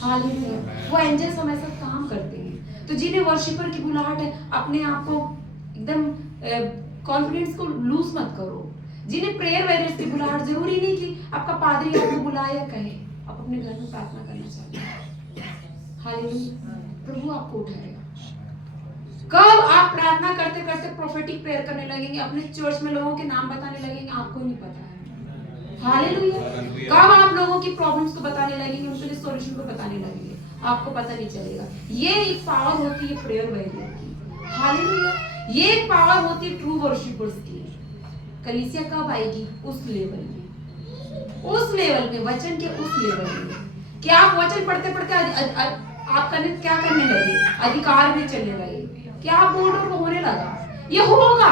हालेलुया। वो एंजल्स हमारे साथ काम करते हैं। तो जिन्हें वर्शिपर की बुलाहट है, अपने आप को एकदम कॉन्फिडेंस को लूज मत करो। जिन्हें प्रेयर वॉरियर्स की बुलाहट, जरूरी नहीं कि आपका पादरी आपको बुलाए या कहे, आप अपने घर में प्रार्थना करना चाहते हैं। हालेलुया। प्रभु आपको उठाएगा। कब आप प्रार्थना करते करते प्रोफेटिक प्रेयर करने लगेंगे, अपने चर्च में लोगों के नाम बताने लगेंगे, आपको नहीं पता है। हालेलुया। कब आप लोगों की प्रॉब्लम्स को बताने लगेंगे, उनके लिए सॉल्यूशन को बताने लगेंगे, आपको पता नहीं चलेगा। ये एक पावर होती है प्रेयर वॉरियर की। हालेलुया। ये एक पावर होती है ट्रू वर्शिपर्स की। कलीसिया कब आएगी? उस लेवल में, वचन के उस लेवल में कि आप वचन पढ़ते पढ़ते आप क्या करने लगे? अधिकार में चलने लगे। क्या आप बोल रहे हो? होने लगा। ये होगा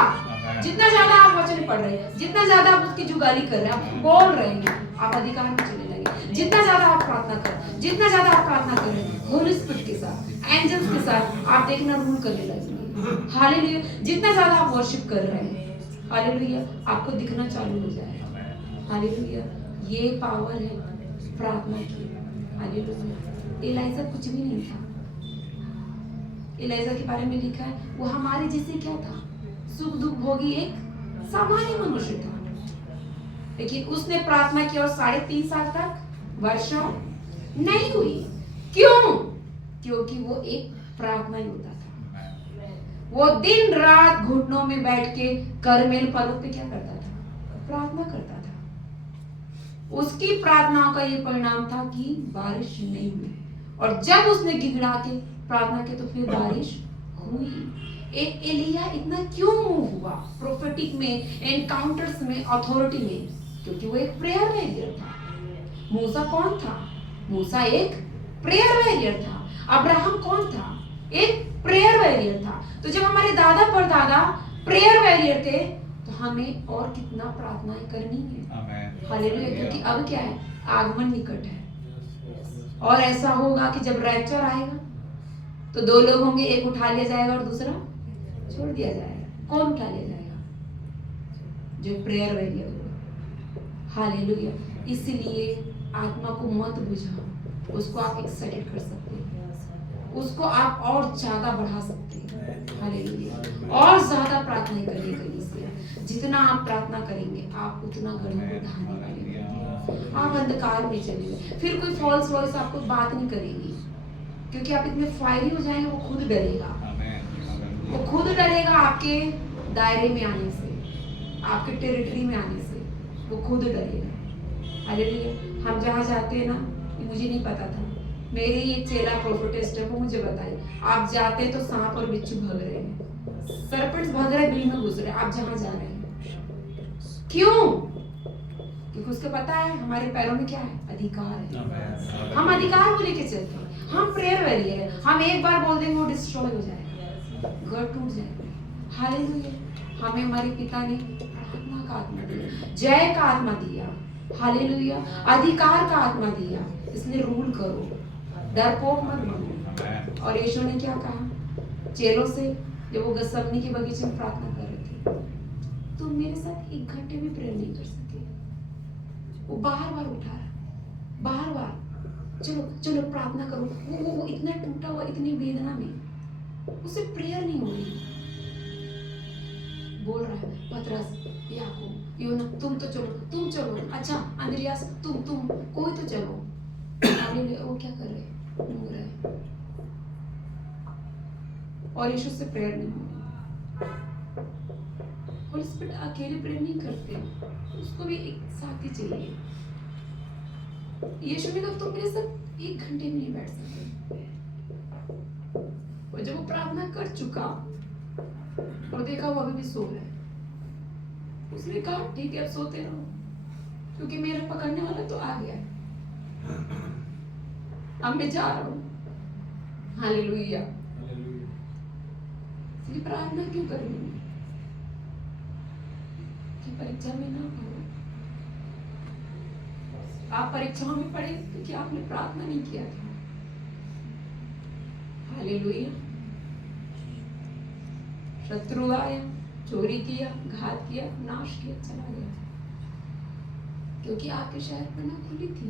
जितना ज्यादा आप वचन पढ़ रहे हैं, जितना ज्यादा आप उसकी जुगाली कर रहे हैं, आप बोल रहे हैं, आप अधिकार में चले लगे। जितना ज्यादा आप प्रार्थना कर रहे हैं, जितना ज्यादा आप प्रार्थना कर रहे हैं होली स्पिरिट के साथ, एंजल्स के साथ, आप देखना रूल करने लगेंगे। हालेलुया। जितना ज्यादा आप वर्शिप कर रहे हैं, हालेलुया, आपको दिखना चालू हो जाएगा। हालेलुया। ये पावर है प्रार्थना की। हालेलुया। एलाइजा कुछ भी नहीं था। एलाइजा के बारे में लिखा है वो हमारे जैसे क्या था, सुख दुख भोगी एक सामान्य मनुष्य था। लेकिन उसने प्रार्थना की और 3.5 साल तक वर्षा नहीं हुई। क्यों? क्योंकि वो एक प्रार्थना योद्धा था। वो दिन रात घुटनों में बैठ के करमेल पर्वत पे क्या करता था? प्रार्थना करता था। उसकी प्रार्थनाओं का ये परिणाम था कि बारिश नहीं हुई, और जब उसने गिड़गिड़ा के प्रार्थना की तो फिर बारिश हुई। एलिया इतना क्यों मूव हुआ प्रोफेटिक में, एनकाउंटर्स में, अथॉरिटी में? क्योंकि वो एक प्रेयर वॉरियर था। मूसा कौन था? मूसा एक प्रेयर वॉरियर था। अब्राहम कौन था? एक प्रेयर वॉरियर था। तो जब हमारे दादा परदादा प्रेयर वॉरियर थे, तो हमें और कितना प्रार्थनाएं करनी है। हालेलुया। क्योंकि अब क्या है? आगमन निकट है। और ऐसा होगा कि जब रैप्चर आएगा तो 2 लोग होंगे, एक उठा लिया जाएगा और दूसरा छोड़ दिया जाएगा। कौन उठा लिया जाएगा? जो प्रेयर वॉरियर होगा। हालेलुया। इसलिए आत्मा को मत बुझाओ, उसको आप एक्साइटेड कर सकते हैं, उसको आप और ज्यादा बढ़ा सकते हैं। हालेलुया। और ज्यादा प्रार्थना करिए कलीसिया। जितना आप प्रार्थना करेंगे आप उतना गढ़ को ढाने वाले होंगे। आप अंधकार में चलेंगे, फिर कोई फॉल्स वॉइस आपको बात नहीं करेगी, क्योंकि आप इतने फायरी हो जाएंगे, वो खुद डरेगा। वो खुद डरेगा आपके दायरे में आने से, आपके टेरिटरी में आने से वो खुद डरेगा। हालेलुया। हम जहाँ जाते हैं ना, मुझे नहीं पता था, मेरी एक चेला प्रोफेटिस्ट है, वो मुझे बताई, आप जाते तो सांप और बिच्छू भाग रहे हैं, सरपंच भाग रहे, बिल में घुस रहे, आप जहाँ जा रहे हैं। क्यों? क्योंकि उसको पता है हमारे पैरों में क्या है, अधिकार है। हम अधिकार को लेके चलते हैं, हम प्रेयर वैरियर है। हम एक बार बोल देंगे वो डिस्ट्रॉय हो जाएगा, घर टूट जाएगा। हालेलुया। हमें हमारे पिता ने प्रार्थना का आत्मा दिया, जय का आत्मा दिया, हालेलुया, अधिकार का आत्मा दिया। इसलिए रूल करो, डरपोक मत बनो। और यीशु ने क्या कहा चेलों से जब वो गसमनी के बगीचे में प्रार्थना कर रहे थे, तुम मेरे साथ 1 घंटे भी प्रेयर नहीं कर सके। वो बार बार उठा रहा, बार बार, चलो चलो प्रार्थना करो। वो इतना टूटा हुआ, इतनी वेदना में उसे प्रेयर नहीं हो रही। बोल रहा है पतरस, याकूब, यूहन्ना, तुम तो चलो, तुम चलो, अच्छा अंद्रियास, तुम कोई तो चलो। वो क्या कर रहे हैं, रो रहे हैं, और यीशु से प्रेयर नहीं हो रही। और इस पर अकेले प्रेयर नहीं करते, उसको भी एक साथी चाहिए। यीशु ने कहा तुम मेरे साथ 1 घंटे में नहीं बैठ सकते। और जब वो प्रार्थना कर चुका और देखा वो अभी भी सो रहा है, उसने कहा ठीक है अब सोते रहो, क्योंकि मेरा पकड़ने वाला तो आ गया है, अब मैं जा रहा हूँ। हालेलुया। इसलिए प्रार्थना क्यों करूंगी कि परीक्षा में ना पढ़ो। आप परीक्षाओं में पढ़े क्योंकि आपने प्रार्थना नहीं किया था। हालेलुया। शत्रु आया, चोरी किया, घात किया, नाश किया, चला गया, क्योंकि आपके शहर में ना खुली थी।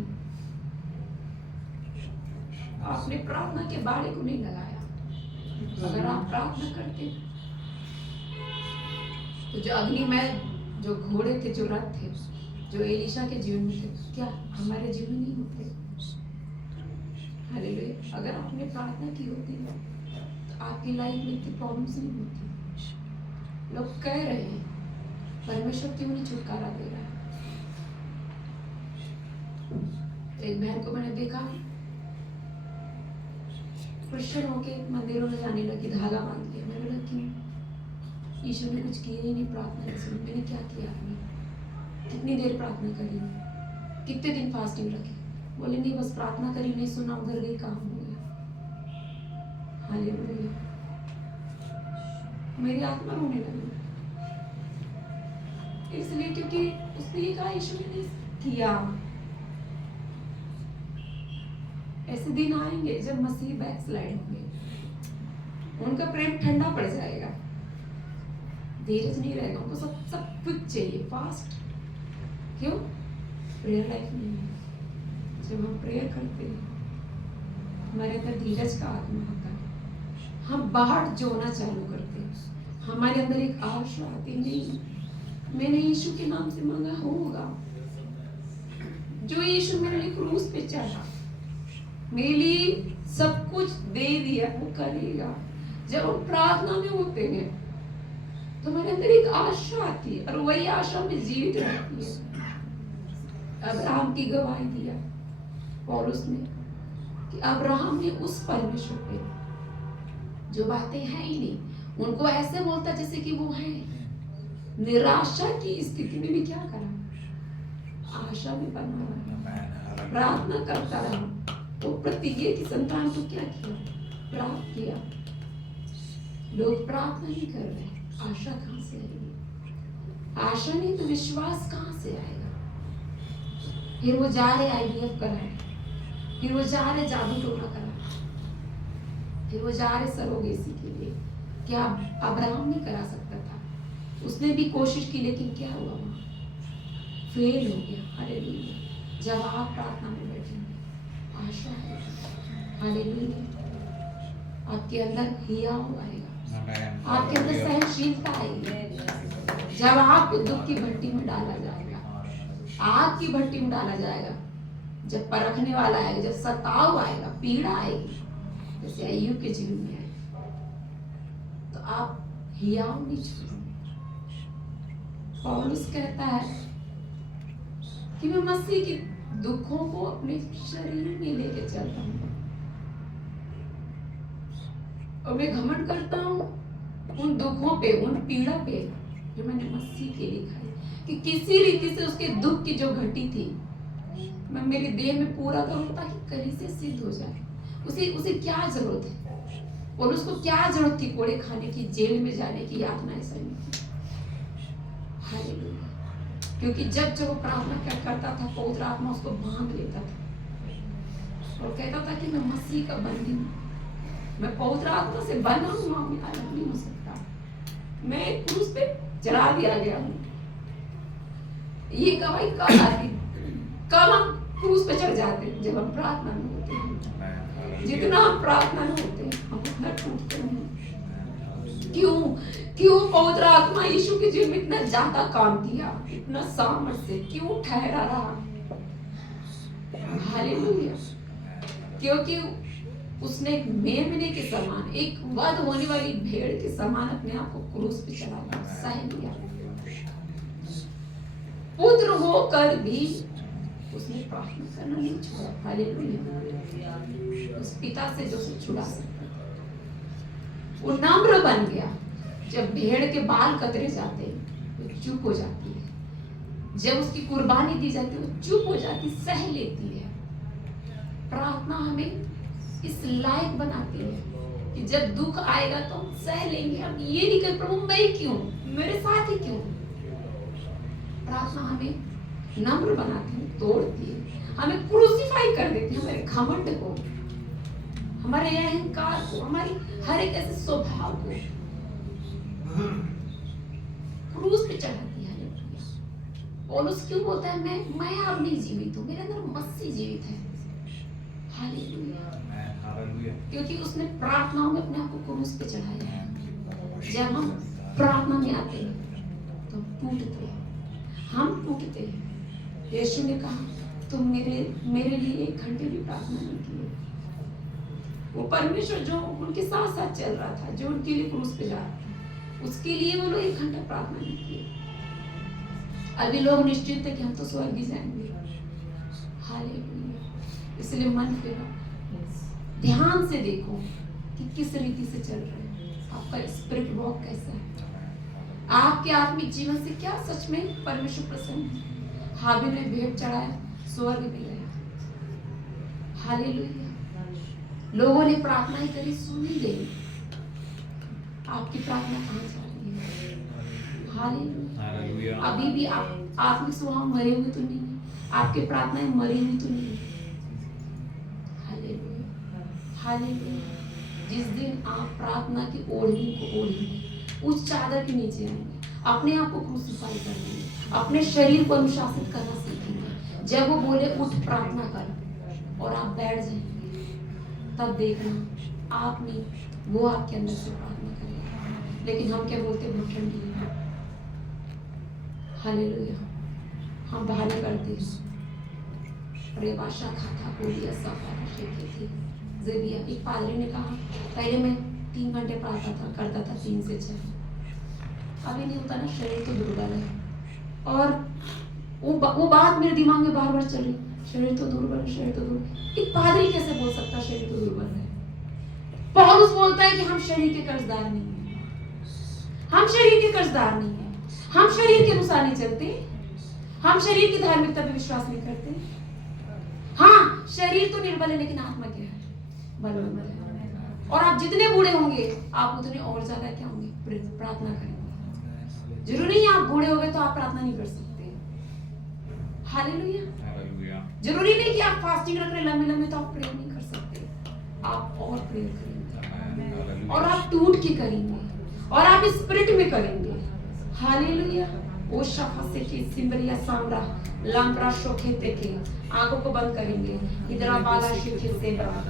आपने प्रार्थना के बाड़े को नहीं लगाया। अगर आप प्रार्थना करते तो जो अग्निमय जो घोड़े थे, जो रथ थे, जो एलिशा के जीवन में थे, क्या हमारे जीवन में नहीं होते? हालेलुया। अगर आपने प्रार्थना की होती तो आपकी लाइफ में इतनी प्रॉब्लम्स नहीं होती। लोग कह रहे हैं परमेश्वर क्यों नहीं छुटकारा दे रहा है। एक बहन को मैंने देखा क्रिश्चियन होके मंदिरों में जाने लगी, धागा बांध के। मैंने बोला क्यों? ईश्वर ने कुछ किया ही नहीं प्रार्थना के समय। मैंने क्या किया आपने? कितनी देर प्रार्थना करी, कितने दिन फास्टिंग रखी? बोले नहीं बस प्रार्थना करी, नहीं सुना, उधर गई, काम हो गया। हालेलुया। मेरी आत्मा रोने लगी, इसलिए क्योंकि उसने ये कहा ईश्वर ने नहीं किया। ऐसे दिन आएंगे जब मसीह बैकस्लाइड होंगे, उनका प्रेम ठंडा पड़ जाएगा, धीरज नहीं रहेगा, उनको सब कुछ चाहिए फास्ट। क्यों? प्रेयर लाइफ नहीं है। जब हम प्रेयर करते हैं हमारे अंदर धीरज का आत्मा आता है, हम बाहर जोना चालू करते हैं, हमारे अंदर एक आशा आती नहीं मैंने यीशु के नाम से मांगा होगा, जो यीशु मेरे लिए क्रूस पे चढ़ा, मेरे लिए सब कुछ दे दिया, वो करेगा। जब हम प्रार्थना में होते हैं तो हमारे अंदर एक आशा आती है और वही आशा में जीवित रहती है। अब्राहम की गवाही दिया पौलुस ने कि अब्राहम ने उस परमेश्वर पे जो बातें हैं ही नहीं, उनको ऐसे बोलता जैसे कि वो है। निराशा की स्थिति में भी क्या करा, आशा में बना रहा, प्रार्थना करता रहा, तो प्रतिज्ञा की संतान को क्या किया, प्राप्त किया। लोग प्रार्थना नहीं कर रहे, आशा कहां से आएगी? आशा नहीं तो विश्वास कहां से आएगा? फिर वो जा रहे IVF कराए, फिर वो जा रहे जादू टोना कराए, फिर वो जा रहे सरोगेसी के लिए। क्या अब्राहम नहीं करा सकता था? उसने भी कोशिश की, लेकिन क्या हुआ वहां? फेल हो गया। हालेलुया। जब आप प्रार्थना में बैठेंगे आशा है। हालेलुया। आपके अंदर हियाव आएगा, आपके अंदर सहनशीलता आएगी। जब आपको दुख की भट्टी में डाला जाएगा, आग की भट्टी में डाला जाएगा, जब परखने वाला आएगा, जब सताव आएगा, पीड़ा आएगी, जैसे अय्यूब के जीवन में आई, तो आप हियाव नहीं छोड़ेंगे। पौलुस कहता है कि मैं मसीह के दुखों को अपने शरीर में लेके चलता हूँ और मैं घमंड करता हूँ उन दुखों पे, उन पीड़ा पे जो मैंने मसीह के लिए खाई, कि किसी रीति से उसके दुख की जो घटी थी मैं मेरे देह में पूरा करूँ ताकि कलीसिया सिद्ध हो जाए। उसे क्या जरूरत है और उसको क्या जरूरत थी कोड़े खाने की, जेल में जाने की, यातना ऐसा नहीं थी। हालेलुया। क्योंकि जब वो प्रार्थना करता था पवित्र आत्मा उसको बांध लेता था और कहता था कि मैं मसीह का बंदी हूँ, मैं पवित्र आत्मा से बना हुआ हूँ, अलग नहीं हो सकता, मैं क्रूस पे चढ़ा दिया गया हूँ। ये गवाही कब आती, कब हम क्रूस पे चढ़ जाते हैं? जब हम प्रार्थना में होते हैं। जितना हम प्रार्थना में होते हैं हम उतना टूटते हैं। क्यों पवित्र आत्मा यीशु के जीवन में इतना ज्यादा काम किया, इतना सामर्थ्य क्यों ठहरा रहा? हालेलुया। क्योंकि उसने एक मेमने के समान, एक वध होने वाली भेड़ के समान अपने आप को क्रूस पे चढ़ाया, सह लिया। पुत्र होकर भी उसने प्रार्थना करना नहीं छोड़ा। हालेलुया। उस पिता से जो उसे छुड़ा सकता, वो नम्र बन गया। जब भेड़ के बाल कतरे जाते हैं वो चुप हो जाती है, जब उसकी कुर्बानी दी जाती है वो चुप हो जाती, सह लेती है। प्रार्थना हमें इस लायक बनाती है कि जब दुख आएगा तो हम सह लेंगे। हम ये नहीं कहें प्रभु मैं क्यों, मेरे साथ ही क्यों। प्रार्थना हमें नम्र बनाती है, तोड़ती है, हमें क्रूसीफाई कर देती है, हमारे घमंड को, हमारे अहंकार को, हमारी हर एक ऐसे स्वभाव को क्रूस पे चढ़ाती है। पौलुस क्यों बोलता है मैं अब नहीं जीवित हूँ, मेरे अंदर मसीह जीवित है। हालेलुया। क्योंकि उसने प्रार्थनाओं में अपने आप को क्रूस पे चढ़ाया है। जब हम प्रार्थना में आते हैं तो हम टूटते हैं। यीशु ने कहा तुम मेरे लिए 1 घंटे भी प्रार्थना नहीं की। वो परमेश्वर जो उनके साथ साथ चल रहा था, जो उनके लिए क्रूस पे जा रहा था, उसके लिए वो लोग 1 घंटा प्रार्थना नहीं किए। अभी लोग निश्चित थे कि हम तो स्वर्ग ही जाएंगे। हालेलुया। इसलिए मन फेरो, ध्यान से देखो कि किस रीति से चल रहे हैं, आपका स्पिरिट वॉक कैसा है, आपके आत्मिक जीवन से क्या सच में परमेश्वर प्रसन्न है। हाबिल ने भेंट चढ़ाया, स्वर्ग में गया। हालेलुया। लोगों ने प्रार्थना करी, सुनी गई। आपकी प्रार्थना कहाँ जा रही है? हालेलुया। अभी भी आप आत्मिक स्वभाव मरे हुए तो नहीं है, आपकी प्रार्थनाएं मरी हुई तो नहीं है। हालेलुया। हालेलुया। जिस दिन आप प्रार्थना की ओढ़नी को ओढ़ेंगे, उस चादर के नीचे आएंगे, अपने आप को क्रूसीफाई करेंगे, अपने शरीर को अनुशासित करना सीखेंगे। जब वो बोले उठ प्रार्थना कर और आप बैठ जाएंगे, तब देखना आप नहीं, वो आपके अंदर से प्रार्थना करेगा। लेकिन हम क्या बोलते हैं? ठंडी। हालेलुया। हम बहाने करते हैं। अरे बादशाह खाता बोलिया सफा शेखे थी ज़ेबिया। एक पादरी ने कहा पहले मैं 3 घंटे प्रार्थना करता था, 3 से 6। अभी नहीं होता ना, शरीर तो दुर्बल है। और वो बात मेरे दिमाग में बार बार चल रही, शरीर तो दुर्बल है, शरीर तो दुर्बल। एक पादरी कैसे बोल सकता शरीर तो दुर्बल है? पौलुस बोलता है कि हम शरीर के कर्जदार नहीं हैं, हम शरीर के कर्जदार नहीं हैं, हम शरीर के अनुसार नहीं चलते, हम शरीर की धार्मिकता पे विश्वास नहीं करते। हाँ, शरीर तो निर्बल है लेकिन आत्मा क्या है? बलवान है। और आप जितने बूढ़े होंगे आप उतने और ज्यादा क्या होंगे? प्रार्थना करेंगे। जरूरी नहीं आप बूढ़े हो गए तो आप प्रार्थना नहीं कर सकते। हालेलुया। जरूरी नहीं कि आप फास्टिंग रख रहे लंबे लंबे तो आप प्रेयर नहीं कर सकते। आप और प्रेयर करेंगे और आप टूट के करेंगे और आप स्पिरिट में करेंगे। हालेलुया। ओ शफा से की सिमरिया सामरा लाम्प्रा शोखे तेके आंखों को बंद करेंगे इधरा बाला शिखे सेबरा